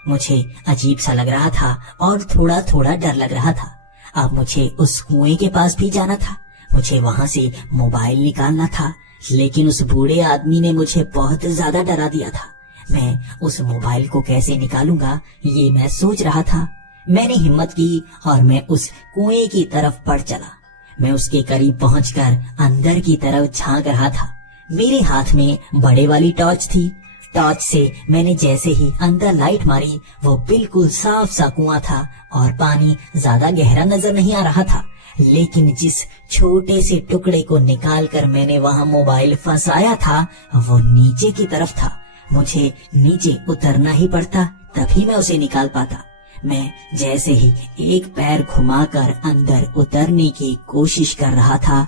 मुझे अजीब सा लग रहा था और थोड़ा थोड़ा डर लग रहा था। अब मुझे उस कुएं के पास भी जाना था, मुझे वहाँ से मोबाइल निकालना था, लेकिन उस बूढ़े आदमी ने मुझे बहुत ज्यादा डरा दिया था। मैं उस मोबाइल को कैसे निकालूंगा ये मैं सोच रहा था। मैंने हिम्मत की और मैं उस कुएं की तरफ बढ़ चला। मैं उसके करीब पहुंचकर अंदर की तरफ झांक रहा था। मेरे हाथ में बड़े वाली टॉर्च थी। टॉर्च से मैंने जैसे ही अंदर लाइट मारी, वो बिल्कुल साफ सा कुआं था और पानी ज्यादा गहरा नजर नहीं आ रहा था। लेकिन जिस छोटे से टुकड़े को निकालकर मैंने वहां मोबाइल फंसाया था वो नीचे की तरफ था। मुझे नीचे उतरना ही पड़ता, तभी मैं उसे निकाल पाता। मैं जैसे ही एक पैर घुमाकर अंदर उतरने की कोशिश कर रहा था,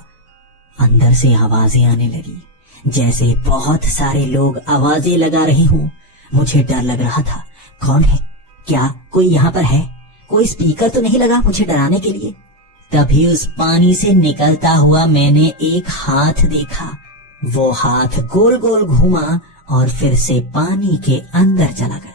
अंदर से आवाजें आने लगी, जैसे बहुत सारे लोग आवाजें लगा रहे हों। मुझे डर लग रहा था। कौन है? क्या कोई यहाँ पर है? कोई स्पीकर तो नहीं लगा मुझे डराने के लिए? तभी उस पानी से निकलता हुआ मैंने एक हाथ देखा। वो हाथ गोल गोल घूमा और फिर से पानी के अंदर चला गया।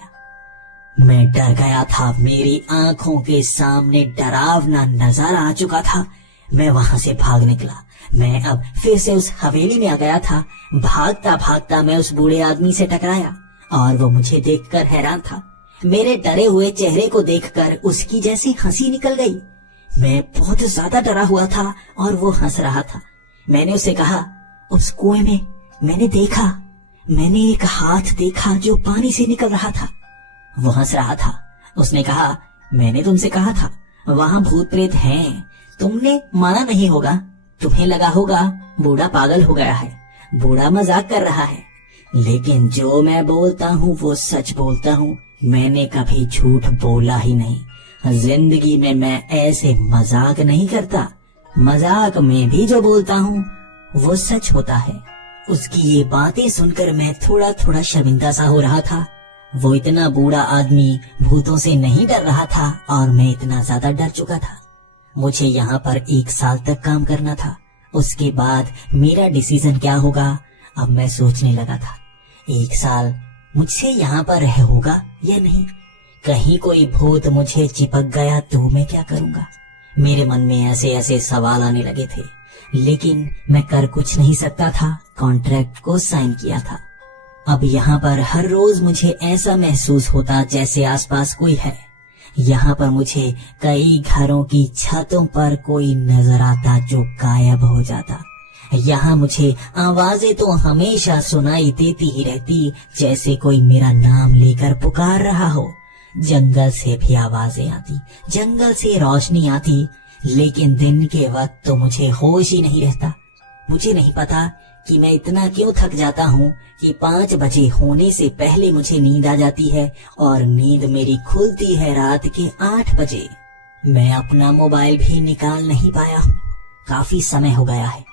मैं डर गया था। मेरी आंखों के सामने डरावना नजारा आ चुका था। मैं वहां से भाग निकला। मैं अब फिर से उस हवेली में आ गया था। भागता भागता मैं उस बूढ़े आदमी से टकराया और वो मुझे देखकर हैरान था। मेरे डरे हुए चेहरे को देखकर उसकी जैसी हंसी निकल गई। मैं बहुत ज्यादा डरा हुआ था और वो हंस रहा था। मैंने उसे कहा, उस कुएं में मैंने एक हाथ देखा जो पानी से निकल रहा था। वो हंस रहा था। उसने कहा, मैंने तुमसे कहा था वहां भूत प्रेत हैं, तुमने माना नहीं होगा। तुम्हें लगा होगा बूढ़ा पागल हो गया है, बूढ़ा मजाक कर रहा है। लेकिन जो मैं बोलता हूँ वो सच बोलता हूँ। मैंने कभी झूठ बोला ही नहीं। जिंदगी में मैं ऐसे मजाक नहीं करता। मजाक में भी जो बोलता हूँ वो सच होता है। उसकी ये बातें सुनकर मैं थोड़ा थोड़ा शर्मिंदा सा हो रहा था। वो इतना बूढ़ा आदमी भूतों से नहीं डर रहा था और मैं इतना ज्यादा डर चुका था। मुझे यहाँ पर 1 साल तक काम करना था। उसके बाद मेरा डिसीजन क्या होगा, अब मैं सोचने लगा था। 1 साल मुझसे यहाँ पर रह होगा या नहीं? कहीं कोई भूत मुझे चिपक गया तो मैं क्या करूँगा? मेरे मन में ऐसे ऐसे सवाल आने लगे थे, लेकिन मैं कर कुछ नहीं सकता था। कॉन्ट्रैक्ट को साइन किया था। अब यहाँ पर हर रोज मुझे ऐसा महसूस होता जैसे आसपास कोई है। यहाँ पर मुझे कई घरों की छतों पर कोई नजर आता जो गायब हो जाता। यहाँ मुझे आवाजें तो हमेशा सुनाई देती ही रहती, जैसे कोई मेरा नाम लेकर पुकार रहा हो। जंगल से भी आवाजें आती, जंगल से रोशनी आती, लेकिन दिन के वक्त तो मुझे होश ही नहीं रहता। मुझे नहीं पता कि मैं इतना क्यों थक जाता हूँ कि 5 बजे होने से पहले मुझे नींद आ जाती है और नींद मेरी खुलती है रात के 8 बजे। मैं अपना मोबाइल भी निकाल नहीं पाया हूँ। काफी समय हो गया है।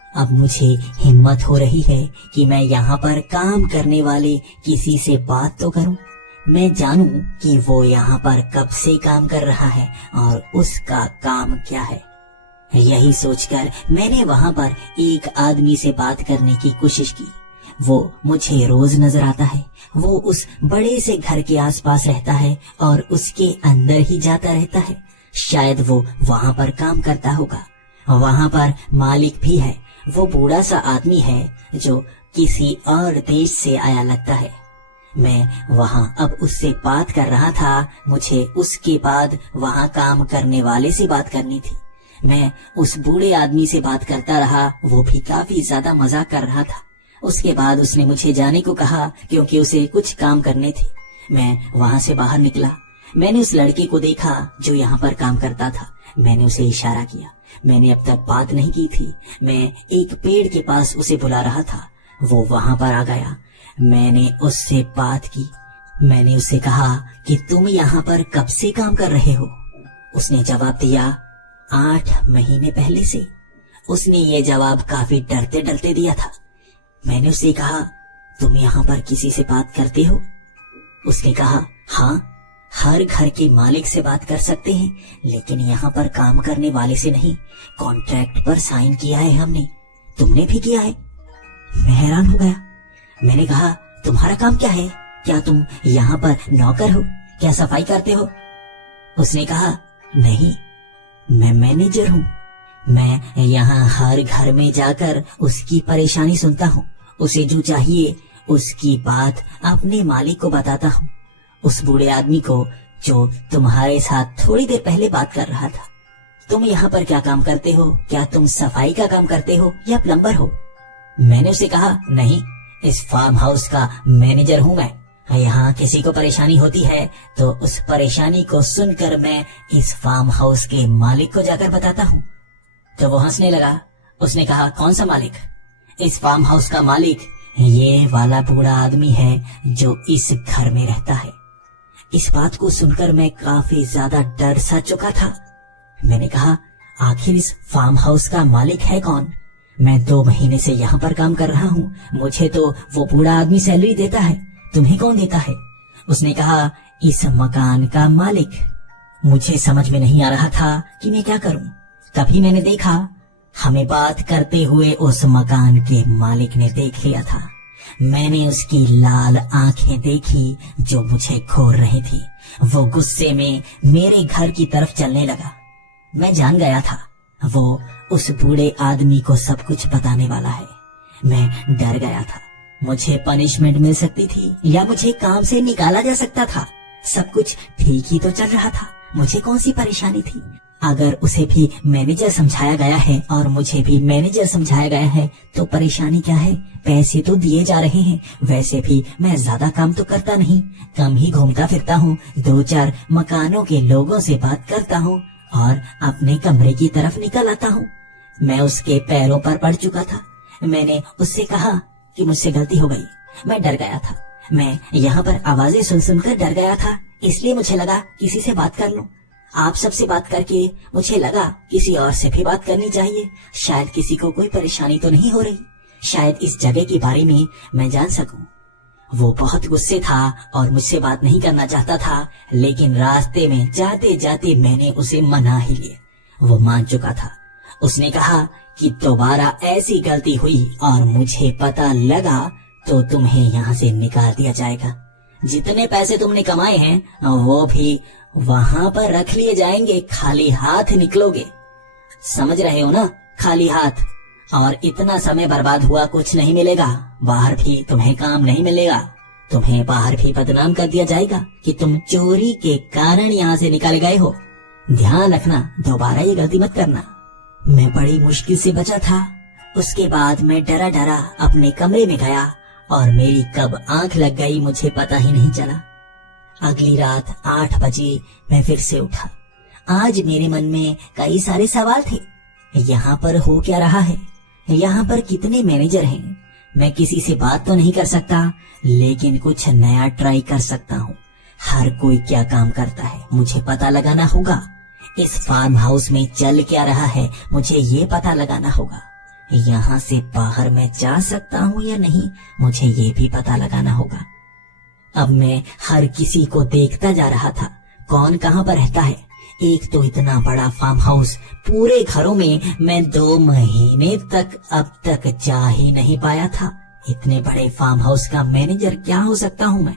अब मुझे हिम्मत हो रही है कि मैं यहाँ पर काम करने वाले किसी से बात तो करूं। मैं जानूं कि वो यहाँ पर कब से काम कर रहा है और उसका काम क्या है। यही सोचकर मैंने वहां पर एक आदमी से बात करने की कोशिश की। वो मुझे रोज नजर आता है। वो उस बड़े से घर के आसपास रहता है और उसके अंदर ही जाता रहता है। शायद वो वहां पर काम करता होगा। वहां पर मालिक भी है। वो बूढ़ा सा आदमी है जो किसी और देश से आया लगता है। मैं वहां अब उससे बात कर रहा था। मुझे उसके बाद वहां काम करने वाले से बात करनी थी। मैं उस बूढ़े आदमी से बात करता रहा। वो भी काफी ज्यादा मजाक कर रहा था। उसके बाद उसने मुझे जाने को कहा क्योंकि उसे कुछ काम करने थे। मैं वहां से बाहर निकला। मैंने उस लड़के को देखा जो यहाँ पर काम करता था। मैंने उसे इशारा किया। मैंने अब तक बात नहीं की थी। मैं एक पेड़ के पास उसे बुला रहा था। वो वहां पर आ गया। मैंने उससे बात की। मैंने उससे कहा कि तुम यहाँ पर कब से काम कर रहे हो? उसने जवाब दिया, 8 महीने पहले से। उसने ये जवाब काफी डरते डरते दिया था। मैंने उससे कहा, तुम यहाँ पर किसी से बात करते हो? उसने कहा, हाँ, हर घर के मालिक से बात कर सकते हैं, लेकिन यहाँ पर काम करने वाले से नहीं। कॉन्ट्रैक्ट पर साइन किया है हमने। तुमने भी किया है? मैं हैरान हो गया। मैंने कहा, तुम्हारा काम क्या है? क्या तुम यहाँ पर नौकर हो? क्या सफाई करते हो? उसने कहा, नहीं, मैं मैनेजर हूँ। मैं यहाँ हर घर में जाकर उसकी परेशानी सुनता हूँ। उसे जो चाहिए उसकी बात अपने मालिक को बताता हूँ, उस बूढ़े आदमी को जो तुम्हारे साथ थोड़ी देर पहले बात कर रहा था। तुम यहाँ पर क्या काम करते हो? क्या तुम सफाई का काम करते हो या प्लम्बर हो? मैंने उसे कहा, नहीं, इस फार्म हाउस का मैनेजर हूँ मैं। यहाँ किसी को परेशानी होती है तो उस परेशानी को सुनकर मैं इस फार्म हाउस के मालिक को जाकर बताता हूँ। तो वो हंसने लगा। उसने कहा, कौन सा मालिक? इस फार्म हाउस का मालिक ये वाला बूढ़ा आदमी है जो इस घर में रहता है। इस बात को सुनकर मैं काफी ज्यादा डर सा चुका था। मैंने कहा, आखिर इस फार्म हाउस का मालिक है कौन? मैं 2 महीने से यहाँ पर काम कर रहा हूँ, मुझे तो वो बूढ़ा आदमी सैलरी देता है, तुम्हें कौन देता है? उसने कहा, इस मकान का मालिक। मुझे समझ में नहीं आ रहा था कि मैं क्या करूं। तभी मैंने देखा, हमें बात करते हुए उस मकान के मालिक ने देख लिया था। मैंने उसकी लाल आंखें देखी जो मुझे घूर रही थी। वो गुस्से में मेरे घर की तरफ चलने लगा। मैं जान गया था वो उस बूढ़े आदमी को सब कुछ बताने वाला है। मैं डर गया था। मुझे पनिशमेंट मिल सकती थी या मुझे काम से निकाला जा सकता था। सब कुछ ठीक ही तो चल रहा था, मुझे कौन सी परेशानी थी? अगर उसे भी मैनेजर समझाया गया है और मुझे भी मैनेजर समझाया गया है तो परेशानी क्या है? पैसे तो दिए जा रहे हैं। वैसे भी मैं ज्यादा काम तो करता नहीं, कम ही घूमता फिरता हूँ, 2-4 मकानों के लोगों से बात करता हूँ और अपने कमरे की तरफ निकल आता हूँ। मैं उसके पैरों पर पड़ चुका था। मैंने उससे कहा कि मुझसे गलती हो गई, मैं डर गया था। मैं यहाँ पर आवाजें सुन सुनकर डर गया था, इसलिए मुझे लगा किसी से बात कर लूं। आप सबसे बात करके मुझे लगा किसी और से भी बात करनी चाहिए। शायद किसी को कोई परेशानी तो नहीं हो रही, शायद इस जगह के बारे में मैं जान सकूं। वो बहुत गुस्से था और मुझसे बात नहीं करना चाहता था, लेकिन रास्ते में जाते जाते मैंने उसे मना ही लिया। वो मान चुका था। उसने कहा कि दोबारा ऐसी गलती हुई और मुझे पता लगा तो तुम्हें यहाँ से निकाल दिया जाएगा। जितने पैसे तुमने कमाए हैं वो भी वहाँ पर रख लिए जाएंगे, खाली हाथ निकलोगे। समझ रहे हो ना? खाली हाथ। और इतना समय बर्बाद हुआ, कुछ नहीं मिलेगा। बाहर भी तुम्हें काम नहीं मिलेगा। तुम्हें बाहर भी बदनाम कर दिया जाएगा कि तुम चोरी के कारण यहाँ से निकाले गए हो। ध्यान रखना, दोबारा ये गलती मत करना। मैं बड़ी मुश्किल से बचा था। उसके बाद मैं डरा डरा अपने कमरे में गया और मेरी कब आंख लग गई मुझे पता ही नहीं चला। अगली रात 8 बजे मैं फिर से उठा। आज मेरे मन में कई सारे सवाल थे। यहाँ पर हो क्या रहा है? यहाँ पर कितने मैनेजर हैं? मैं किसी से बात तो नहीं कर सकता, लेकिन कुछ नया ट्राई कर सकता हूँ। हर कोई क्या काम करता है मुझे पता लगाना होगा। इस फार्म हाउस में चल क्या रहा है मुझे ये पता लगाना होगा। यहाँ से बाहर मैं जा सकता हूँ या नहीं मुझे ये भी पता लगाना होगा। अब मैं हर किसी को देखता जा रहा था, कौन कहाँ पर रहता है। एक तो इतना बड़ा फार्म हाउस, पूरे घरों में मैं 2 महीने तक अब तक जा ही नहीं पाया था। इतने बड़े फार्म हाउस का मैनेजर क्या हो सकता हूँ मैं?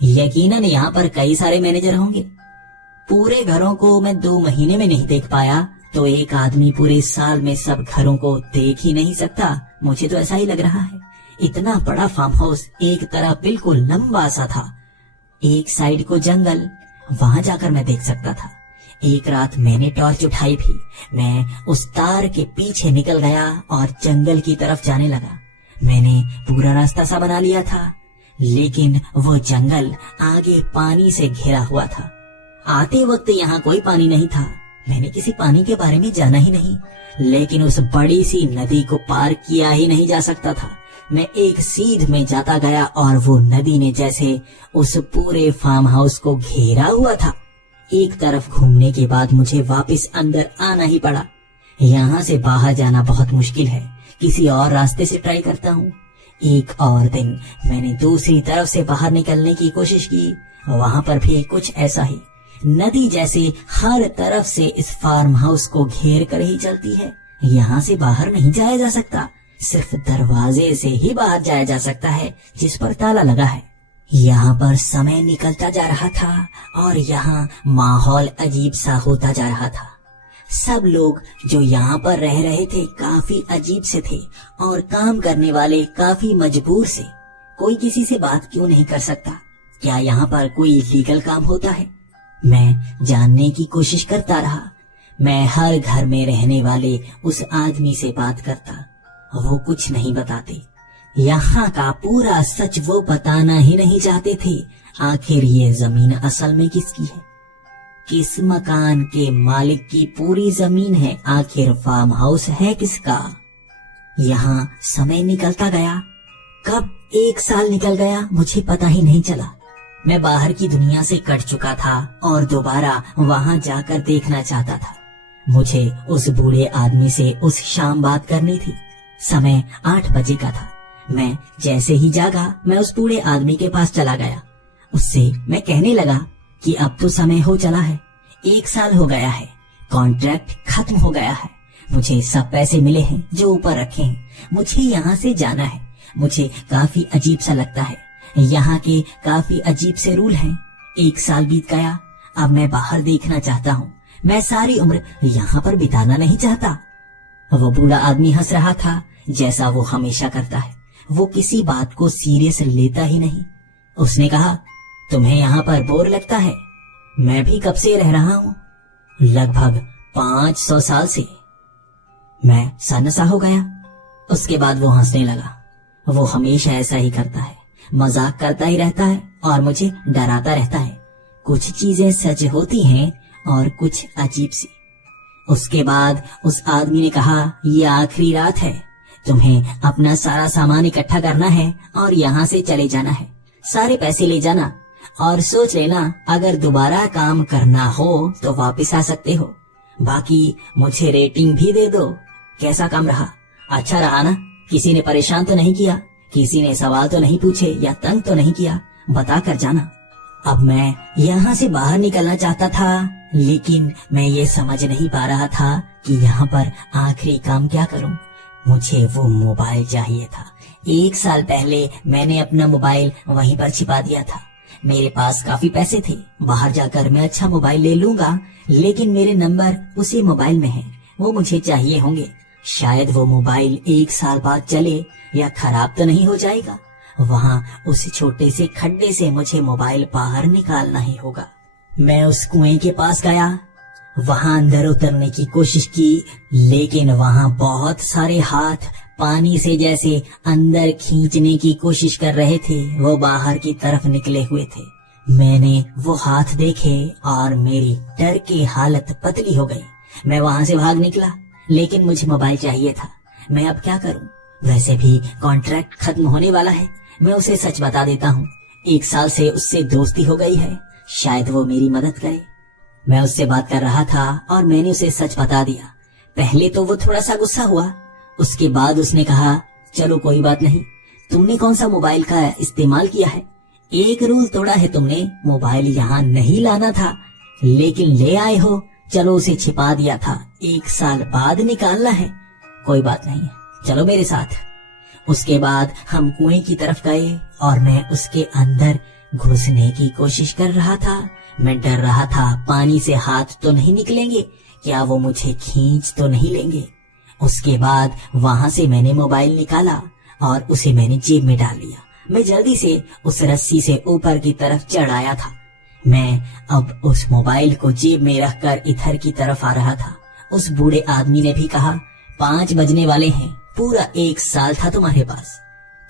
यकीनन यहाँ पर कई सारे मैनेजर होंगे। पूरे घरों को मैं 2 महीने में नहीं देख पाया तो एक आदमी पूरे साल में सब घरों को देख ही नहीं सकता। मुझे तो ऐसा ही लग रहा है। इतना बड़ा फार्म हाउस एक तरफ बिल्कुल लंबा सा था, एक साइड को जंगल, वहां जाकर मैं देख सकता था। एक रात मैंने टॉर्च उठाई भी। मैं उस तार के पीछे निकल गया और जंगल की तरफ जाने लगा। मैंने पूरा रास्ता सा बना लिया था, लेकिन वो जंगल आगे पानी से घिरा हुआ था। आते वक्त यहाँ कोई पानी नहीं था। मैंने किसी पानी के बारे में जाना ही नहीं, लेकिन उस बड़ी सी नदी को पार किया ही नहीं जा सकता था। मैं एक सीध में जाता गया और वो नदी ने जैसे उस पूरे फार्म हाउस को घेरा हुआ था। एक तरफ घूमने के बाद मुझे वापस अंदर आना ही पड़ा। यहाँ से बाहर जाना बहुत मुश्किल है, किसी और रास्ते से ट्राई करता हूँ। एक और दिन मैंने दूसरी तरफ से बाहर निकलने की कोशिश की, वहां पर भी कुछ ऐसा ही। नदी जैसे हर तरफ से इस फार्म हाउस को घेर कर ही चलती है। यहाँ से बाहर नहीं जाया जा सकता, सिर्फ दरवाजे से ही बाहर जाया जा सकता है जिस पर ताला लगा है। यहाँ पर समय निकलता जा रहा था और यहाँ माहौल अजीब सा होता जा रहा था। सब लोग जो यहाँ पर रह रहे थे काफी अजीब से थे और काम करने वाले काफी मजबूर से। कोई किसी से बात क्यों नहीं कर सकता? क्या यहाँ पर कोई लीगल काम होता है? मैं जानने की कोशिश करता रहा। मैं हर घर में रहने वाले उस आदमी से बात करता, वो कुछ नहीं बताते। यहाँ का पूरा सच वो बताना ही नहीं चाहते थे। आखिर ये जमीन असल में किसकी है? किस मकान के मालिक की पूरी जमीन है? आखिर फार्म हाउस है किसका? यहाँ समय निकलता गया। कब 1 साल निकल गया मुझे पता ही नहीं चला। मैं बाहर की दुनिया से कट चुका था और दोबारा वहां जाकर देखना चाहता था। मुझे उस बूढ़े आदमी से उस शाम बात करनी थी। समय 8 बजे का था। मैं जैसे ही जागा मैं उस बूढ़े आदमी के पास चला गया। उससे मैं कहने लगा कि अब तो समय हो चला है, 1 साल हो गया है, कॉन्ट्रैक्ट खत्म हो गया है, मुझे सब पैसे मिले हैं जो ऊपर रखे हैं, मुझे यहाँ से जाना है। मुझे काफी अजीब सा लगता है, यहाँ के काफी अजीब से रूल हैं। 1 साल बीत गया, अब मैं बाहर देखना चाहता हूँ। मैं सारी उम्र यहाँ पर बिताना नहीं चाहता। वो बूढ़ा आदमी हंस रहा था जैसा वो हमेशा करता है। वो किसी बात को सीरियस लेता ही नहीं। उसने कहा, तुम्हें यहाँ पर बोर लगता है? मैं भी कब से रह रहा हूँ, लगभग 500 साल से। मैं सन्नाटा हो गया। उसके बाद वो हंसने लगा। वो हमेशा ऐसा ही करता है, मजाक करता ही रहता है और मुझे डराता रहता है। कुछ चीजें सच होती हैं और कुछ अजीब सी। उसके बाद उस आदमी ने कहा, ये आखिरी रात है, तुम्हें अपना सारा सामान इकट्ठा करना है और यहाँ से चले जाना है। सारे पैसे ले जाना और सोच लेना अगर दोबारा काम करना हो तो वापस आ सकते हो। बाकी मुझे रेटिंग भी दे दो। कैसा काम रहा? अच्छा रहा ना? किसी ने परेशान तो नहीं किया? किसी ने सवाल तो नहीं पूछे या तंग तो नहीं किया? बता कर जाना। अब मैं यहाँ से बाहर निकलना चाहता था, लेकिन मैं ये समझ नहीं पा रहा था कि यहाँ पर आखिरी काम क्या करूँ। मुझे वो मोबाइल चाहिए था। 1 साल पहले मैंने अपना मोबाइल वहीं पर छिपा दिया था। मेरे पास काफी पैसे थे, बाहर जाकर मैं अच्छा मोबाइल ले लूंगा, लेकिन मेरे नंबर उसी मोबाइल में हैं, वो मुझे चाहिए होंगे। शायद वो मोबाइल 1 साल बाद चले या खराब तो नहीं हो जाएगा। वहाँ उस छोटे से खड्डे से मुझे मोबाइल बाहर निकालना ही होगा। मैं उस कुएं के पास गया, वहाँ अंदर उतरने की कोशिश की, लेकिन वहाँ बहुत सारे हाथ पानी से जैसे अंदर खींचने की कोशिश कर रहे थे। वो बाहर की तरफ निकले हुए थे। मैंने वो हाथ देखे और मेरी डर की हालत पतली हो गई। मैं वहाँ से भाग निकला, लेकिन मुझे मोबाइल चाहिए था। मैं अब क्या करूँ? वैसे भी कॉन्ट्रैक्ट खत्म होने वाला है। मैं उसे सच बता देता हूँ। 1 साल से उससे दोस्ती हो गई है, शायद वो मेरी मदद करे। मैं उससे बात कर रहा था और मैंने उसे सच बता दिया। पहले तो वो थोड़ा सा गुस्सा हुआ, उसके बाद उसने कहा, चलो कोई बात नहीं, तुमने कौन सा मोबाइल का इस्तेमाल किया है? एक रूल तोड़ा है तुमने, मोबाइल यहाँ नहीं लाना था, लेकिन ले आए हो। चलो उसे छिपा दिया था, 1 साल बाद निकालना है। कोई बात नहीं, चलो मेरे साथ। उसके बाद हम कुएं की तरफ गए और मैं उसके अंदर घुसने की कोशिश कर रहा था। मैं डर रहा था, पानी से हाथ तो नहीं निकलेंगे, क्या वो मुझे खींच तो नहीं लेंगे। उसके बाद वहां से मैंने मोबाइल निकाला और उसे मैंने जेब में डाल लिया। मैं जल्दी से उस रस्सी से ऊपर की तरफ चढ़ आया था। मैं अब उस मोबाइल को जेब में रखकर इधर की तरफ आ रहा था। उस बूढ़े आदमी ने भी कहा, 5 बजने वाले हैं, पूरा 1 साल था तुम्हारे पास,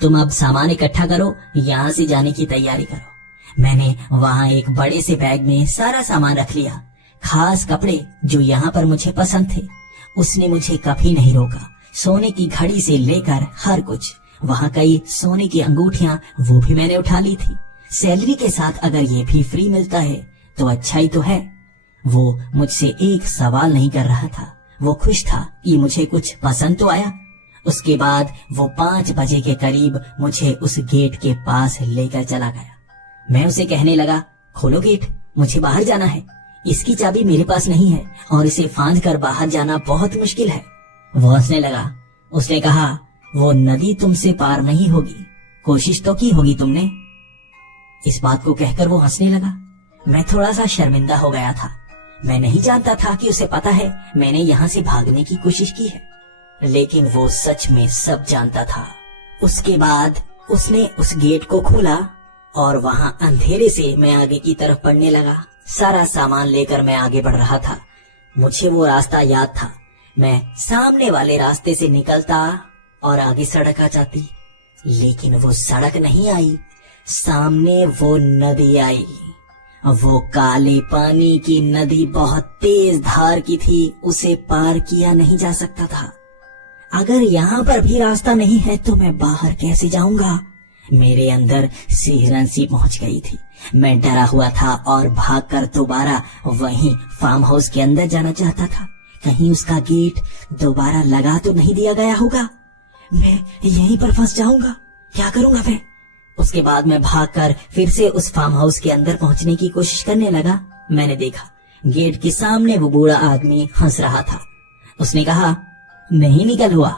तुम अब सामान इकट्ठा करो, यहाँ से जाने की तैयारी करो। मैंने वहाँ एक बड़े से बैग में सारा सामान रख लिया, खास कपड़े जो यहाँ पर मुझे पसंद थे। उसने मुझे कभी नहीं रोका। सोने की घड़ी से लेकर हर कुछ, वहाँ कई सोने की अंगूठियां, वो भी मैंने उठा ली थी। सैलरी के साथ अगर ये भी फ्री मिलता है तो अच्छा ही तो है। वो मुझसे एक सवाल नहीं कर रहा था, वो खुश था कि मुझे कुछ पसंद तो आया। उसके बाद वो 5 बजे के करीब मुझे उस गेट के पास लेकर चला गया। मैं उसे कहने लगा, खोलो गेट, मुझे बाहर जाना है। इसकी चाबी मेरे पास नहीं है और इसे फांद कर बाहर जाना बहुत मुश्किल है। वो हंसने लगा। उसने कहा, वो नदी तुमसे पार नहीं होगी, कोशिश तो की होगी तुमने। इस बात को कहकर वो हंसने लगा। मैं थोड़ा सा शर्मिंदा हो गया था। मैं नहीं जानता था कि उसे पता है मैंने यहाँ से भागने की कोशिश की है, लेकिन वो सच में सब जानता था। उसके बाद उसने उस गेट को खोला और वहां अंधेरे से मैं आगे की तरफ बढ़ने लगा। सारा सामान लेकर मैं आगे बढ़ रहा था। मुझे वो रास्ता याद था। मैं सामने वाले रास्ते से निकलता और आगे सड़क आ जाती, लेकिन वो सड़क नहीं आई। सामने वो नदी आई। वो काले पानी की नदी बहुत तेज धार की थी। उसे पार किया नहीं जा सकता था। अगर यहाँ पर भी रास्ता नहीं है तो मैं बाहर कैसे जाऊंगा? मेरे अंदर सिहरन सी पहुंच गई थी। मैं डरा हुआ था और भागकर दोबारा वहीं फार्म हाउस के अंदर जाना चाहता था। कहीं उसका गेट दोबारा लगा तो नहीं दिया गया होगा। मैं यहीं पर फंस जाऊंगा। क्या करूंगा मैं? उसके बाद मैं भागकर फिर से उस फार्म हाउस के अंदर पहुंचने की कोशिश करने लगा। मैंने देखा गेट के सामने वो बूढ़ा आदमी हंस रहा था। उसने कहा, नहीं निकल हुआ,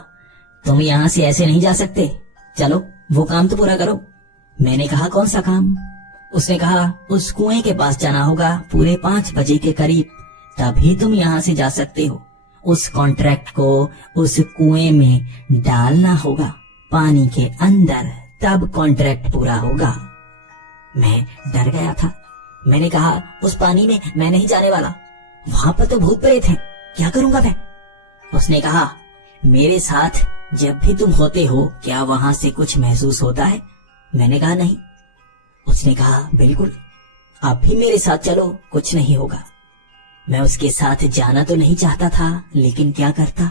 तुम यहाँ से ऐसे नहीं जा सकते। चलो वो काम तो पूरा करो। मैंने कहा, कौन सा काम? उसने कहा, उस कुएं के पास जाना होगा पूरे 5 बजे के करीब, तभी तुम यहाँ से जा सकते हो। उस कॉन्ट्रैक्ट को उस कुएं में डालना होगा पानी के अंदर, तब कॉन्ट्रैक्ट पूरा होगा। मैं डर गया था। मैंने कहा, उस पानी में मैं नहीं जाने वाला, वहां पर तो भूत प्रेत हैं, क्या करूंगा मैं? उसने कहा, मेरे साथ जब भी तुम होते हो क्या वहां से कुछ महसूस होता है? मैंने कहा, नहीं। उसने कहा, बिल्कुल, आप भी मेरे साथ चलो, कुछ नहीं होगा। मैं उसके साथ जाना तो नहीं चाहता था, लेकिन क्या करता,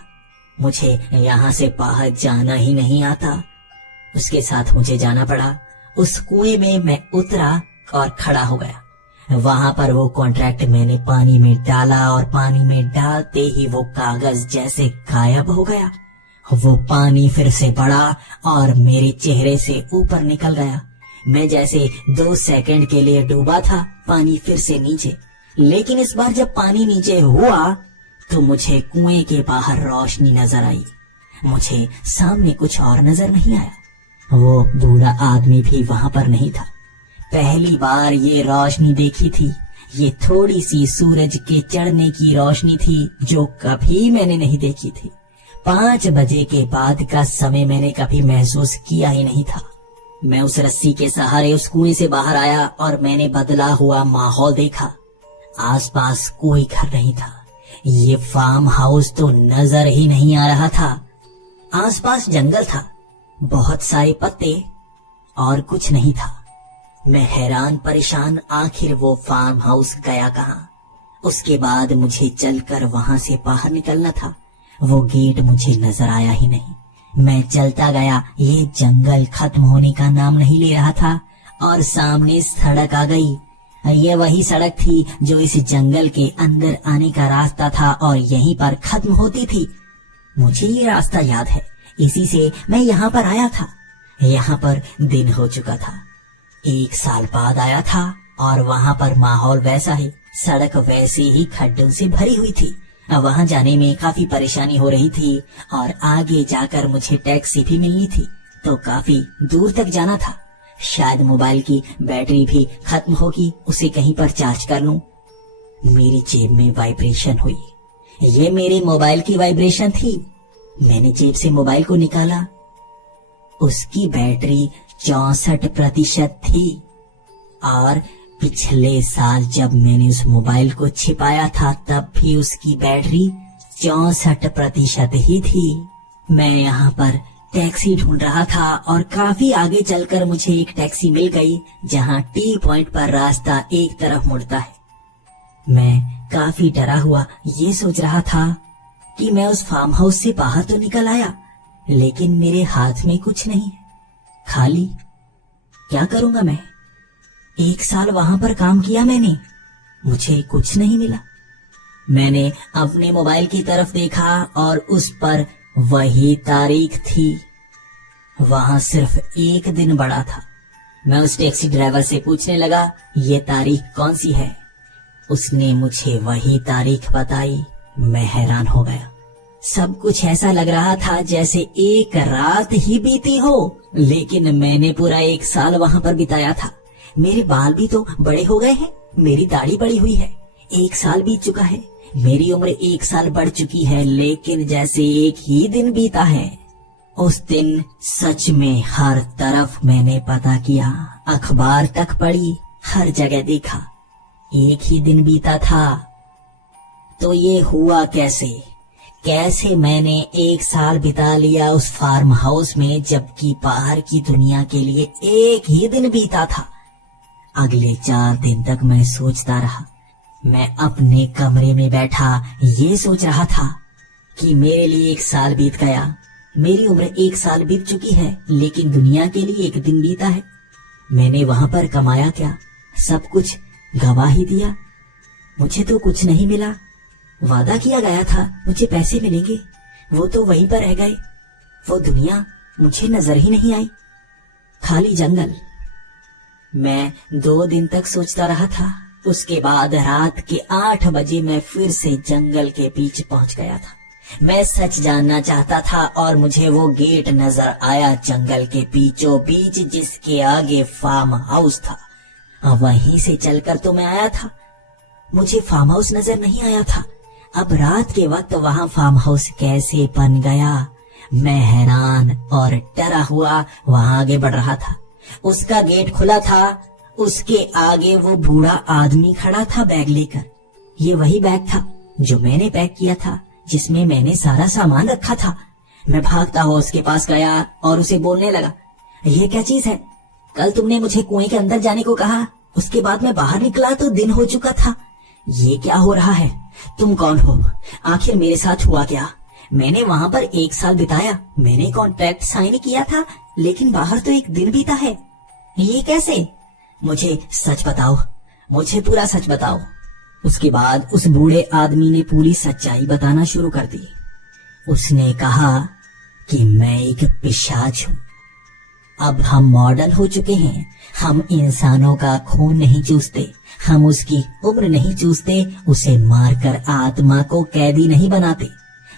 मुझे यहाँ से बाहर जाना ही नहीं आता। उसके साथ मुझे जाना पड़ा। उस कुएं में मैं उतरा और खड़ा हो गया। वहां पर वो कॉन्ट्रैक्ट मैंने पानी में डाला और पानी में डालते ही वो कागज जैसे गायब हो गया। वो पानी फिर से बढ़ा और मेरे चेहरे से ऊपर निकल गया। मैं जैसे 2 सेकंड के लिए डूबा था, पानी फिर से नीचे। लेकिन इस बार जब पानी नीचे हुआ तो मुझे कुएं के बाहर रोशनी नजर आई। मुझे सामने कुछ और नजर नहीं आया। वो बूढ़ा आदमी भी वहां पर नहीं था। पहली बार ये रोशनी देखी थी। ये थोड़ी सी सूरज के चढ़ने की रोशनी थी जो कभी मैंने नहीं देखी थी। 5 बजे के बाद का समय मैंने कभी महसूस किया ही नहीं था। मैं उस रस्सी के सहारे उस कुएं से बाहर आया और मैंने बदला हुआ माहौल देखा। आसपास कोई घर नहीं था। ये फार्म हाउस तो नजर ही नहीं आ रहा था। आसपास जंगल था, बहुत सारे पत्ते और कुछ नहीं था। मैं हैरान परेशान, आखिर वो फार्म हाउस गया कहाँ? उसके बाद मुझे चलकर वहां से बाहर निकलना था। वो गेट मुझे नजर आया ही नहीं। मैं चलता गया। ये जंगल खत्म होने का नाम नहीं ले रहा था और सामने सड़क आ गई। ये वही सड़क थी जो इस जंगल के अंदर आने का रास्ता था और यहीं पर खत्म होती थी। मुझे ये रास्ता याद है, इसी से मैं यहाँ पर आया था। यहाँ पर दिन हो चुका था। 1 साल बाद आया था और वहाँ पर माहौल वैसा ही, सड़क वैसे ही खड्डों से भरी हुई थी। वहां जाने में काफी परेशानी हो रही थी और आगे जाकर मुझे टैक्सी भी मिलनी थी, तो काफी दूर तक जाना था। शायद मोबाइल की बैटरी भी खत्म होगी, उसे कहीं पर चार्ज कर लूं। मेरी जेब में वाइब्रेशन हुई। ये मेरे मोबाइल की वाइब्रेशन थी। मैंने जेब से मोबाइल को निकाला। उसकी बैटरी 64% थी और पिछले साल जब मैंने उस मोबाइल को छिपाया था तब भी उसकी बैटरी 64% ही थी। मैं यहाँ पर टैक्सी ढूंढ रहा था और काफी आगे चलकर मुझे एक टैक्सी मिल गई जहाँ टी पॉइंट पर रास्ता एक तरफ मुड़ता है। मैं काफी डरा हुआ ये सोच रहा था कि मैं उस फार्म हाउस से बाहर तो निकल आया, लेकिन मेरे हाथ में कुछ नहीं है, खाली। क्या करूंगा मैं? 1 साल वहां पर काम किया मैंने, मुझे कुछ नहीं मिला। मैंने अपने मोबाइल की तरफ देखा और उस पर वही तारीख थी। वहां सिर्फ 1 दिन बड़ा था। मैं उस टैक्सी ड्राइवर से पूछने लगा, ये तारीख कौन सी है? उसने मुझे वही तारीख बताई। मैं हैरान हो गया। सब कुछ ऐसा लग रहा था जैसे एक रात ही बीती हो, लेकिन मैंने पूरा 1 साल वहां पर बिताया था। मेरे बाल भी तो बड़े हो गए हैं, मेरी दाढ़ी बड़ी हुई है। 1 साल बीत चुका है, मेरी उम्र 1 साल बढ़ चुकी है, लेकिन जैसे एक ही दिन बीता है। उस दिन सच में हर तरफ मैंने पता किया, अखबार तक पढ़ी, हर जगह देखा, एक ही दिन बीता था। तो ये हुआ कैसे? कैसे मैंने 1 साल बिता लिया उस फार्म हाउस में, जबकि बाहर की दुनिया के लिए एक ही दिन बीता था। अगले 4 दिन तक मैं सोचता रहा। मैं अपने कमरे में बैठा ये सोच रहा था कि मेरे लिए 1 साल बीत गया, मेरी उम्र 1 साल बीत चुकी है, लेकिन दुनिया के लिए एक दिन बीता है। मैंने वहां पर कमाया क्या? सब कुछ गवा ही दिया। मुझे तो कुछ नहीं मिला। वादा किया गया था मुझे पैसे मिलेंगे, वो तो वहीं पर रह गए। वो दुनिया मुझे नजर ही नहीं आई, खाली जंगल। मैं 2 दिन तक सोचता रहा था। उसके बाद रात के 8 बजे मैं फिर से जंगल के बीच पहुंच गया था। मैं सच जानना चाहता था और मुझे वो गेट नजर आया जंगल के बीचों बीच, जिसके आगे फार्म हाउस था। वहीं से चलकर तो मैं आया था। मुझे फार्म हाउस नजर नहीं आया था। अब रात के वक्त वहां फार्म हाउस कैसे बन गया? मैं हैरान और डरा हुआ वहां आगे बढ़ रहा था। उसका गेट खुला था। उसके आगे वो बूढ़ा आदमी खड़ा था बैग लेकर। ये वही बैग था जो मैंने पैक किया था, जिसमें मैंने सारा सामान रखा था। मैं भागता हुआ उसके पास गया और उसे बोलने लगा, ये क्या चीज है? कल तुमने मुझे कुएं के अंदर जाने को कहा, उसके बाद मैं बाहर निकला तो दिन हो चुका था। ये क्या हो रहा है? तुम कौन हो? आखिर मेरे साथ हुआ क्या? मैंने वहां पर 1 साल बिताया, मैंने कॉन्ट्रैक्ट साइन किया था, लेकिन बाहर तो एक दिन बीता है। ये कैसे? मुझे सच बताओ, मुझे पूरा सच बताओ। उसके बाद उस बूढ़े आदमी ने पूरी सच्चाई बताना शुरू कर दी। उसने कहा कि मैं एक पिशाच हूं। अब हम मॉडर्न हो चुके हैं। हम इंसानों का खून नहीं चूसते, हम उसकी उम्र नहीं चूसते, उसे मारकर आत्मा को कैदी नहीं बनाते।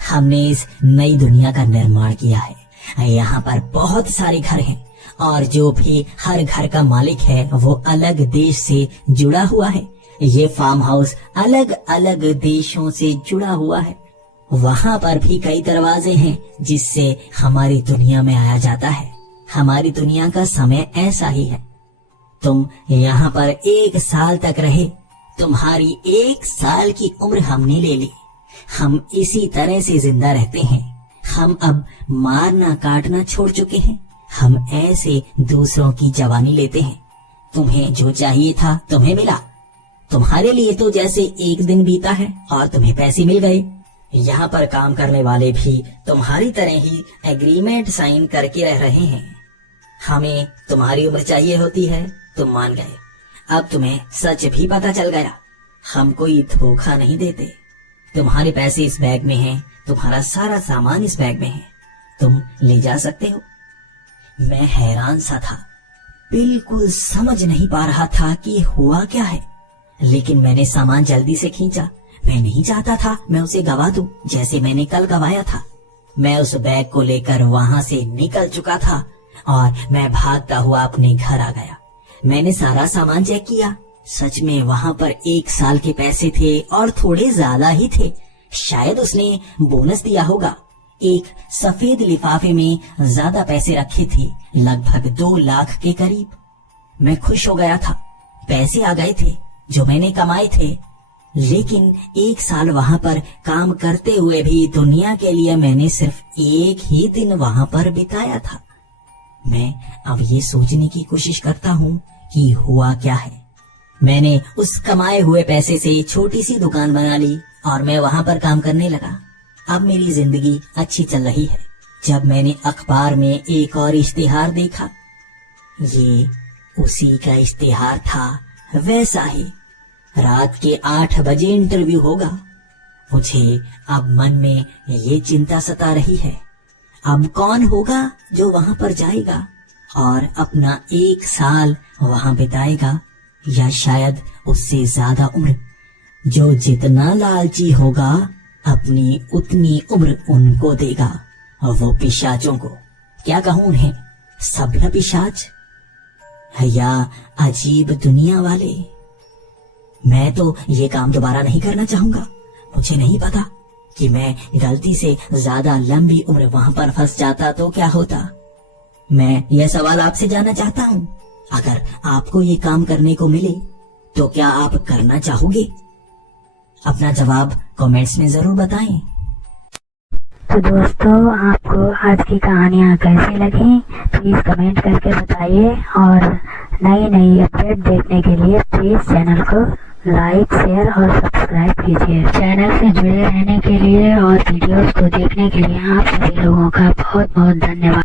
हमने इस नई दुनिया का निर्माण किया है। यहाँ पर बहुत सारे घर हैं और जो भी हर घर का मालिक है वो अलग देश से जुड़ा हुआ है। ये फार्म हाउस अलग अलग देशों से जुड़ा हुआ है। वहां पर भी कई दरवाजे हैं जिससे हमारी दुनिया में आया जाता है। हमारी दुनिया का समय ऐसा ही है। तुम यहाँ पर 1 साल तक रहे, तुम्हारी 1 साल की उम्र हमने ले ली। हम इसी तरह से जिंदा रहते हैं। हम अब मारना काटना छोड़ चुके हैं। हम ऐसे दूसरों की जवानी लेते हैं। तुम्हें जो चाहिए था तुम्हें मिला। तुम्हारे लिए तो जैसे एक दिन बीता है और तुम्हें पैसे मिल गए। यहाँ पर काम करने वाले भी तुम्हारी तरह ही एग्रीमेंट साइन करके रह रहे हैं। हमें तुम्हारी उम्र चाहिए होती है, तुम मान गए। अब तुम्हें सच भी पता चल गया। हम कोई धोखा नहीं देते। तुम्हारे पैसे इस बैग में हैं, तुम्हारा सारा सामान इस बैग में है, तुम ले जा सकते हो। मैं हैरान सा था, बिल्कुल समझ नहीं पा रहा था कि हुआ क्या है। लेकिन मैंने सामान जल्दी से खींचा। मैं नहीं चाहता था मैं उसे गवा दूं, जैसे मैंने कल गवाया था। मैं उस बैग को लेकर वहां से निकल चुका था और मैं भागता हुआ अपने घर आ गया। मैंने सारा सामान चेक किया। सच में वहां पर 1 साल के पैसे थे और थोड़े ज्यादा ही थे। शायद उसने बोनस दिया होगा। एक सफेद लिफाफे में ज्यादा पैसे रखे थे, लगभग 2 लाख के करीब। मैं खुश हो गया था। पैसे आ गए थे जो मैंने कमाए थे। लेकिन 1 साल वहां पर काम करते हुए भी दुनिया के लिए मैंने सिर्फ एक ही दिन वहां पर बिताया था। मैं अब ये सोचने की कोशिश करता हूँ कि हुआ क्या है। मैंने उस कमाए हुए पैसे से छोटी सी दुकान बना ली और मैं वहां पर काम करने लगा। अब मेरी जिंदगी अच्छी चल रही है। जब मैंने अखबार में एक और इश्तिहार देखा, ये उसी का इश्तिहार था, वैसा ही। रात के 8 बजे इंटरव्यू होगा। मुझे अब मन में ये चिंता सता रही है, अब कौन होगा जो वहां पर जाएगा और अपना 1 साल वहां बिताएगा, या शायद उससे ज्यादा उम्र। जो जितना लालची होगा अपनी उतनी उम्र उनको देगा। वो पिशाचों को, क्या कहूं उन्हें, सभ्य पिशाच या अजीब दुनिया वाले। मैं तो ये काम दोबारा नहीं करना चाहूंगा। मुझे नहीं पता कि मैं गलती से ज्यादा लंबी उम्र वहां पर फंस जाता तो क्या होता। मैं यह सवाल आपसे जानना चाहता हूँ, अगर आपको ये काम करने को मिले तो क्या आप करना चाहोगे? अपना जवाब कमेंट्स में जरूर बताएं। तो दोस्तों, आपको आज की कहानियाँ कैसी लगी प्लीज कमेंट करके बताइए, और नई नई अपडेट देखने के लिए प्लीज चैनल को लाइक, शेयर और सब्सक्राइब कीजिए। चैनल से जुड़े रहने के लिए और वीडियोस को देखने के लिए आप सभी लोगों का बहुत बहुत धन्यवाद।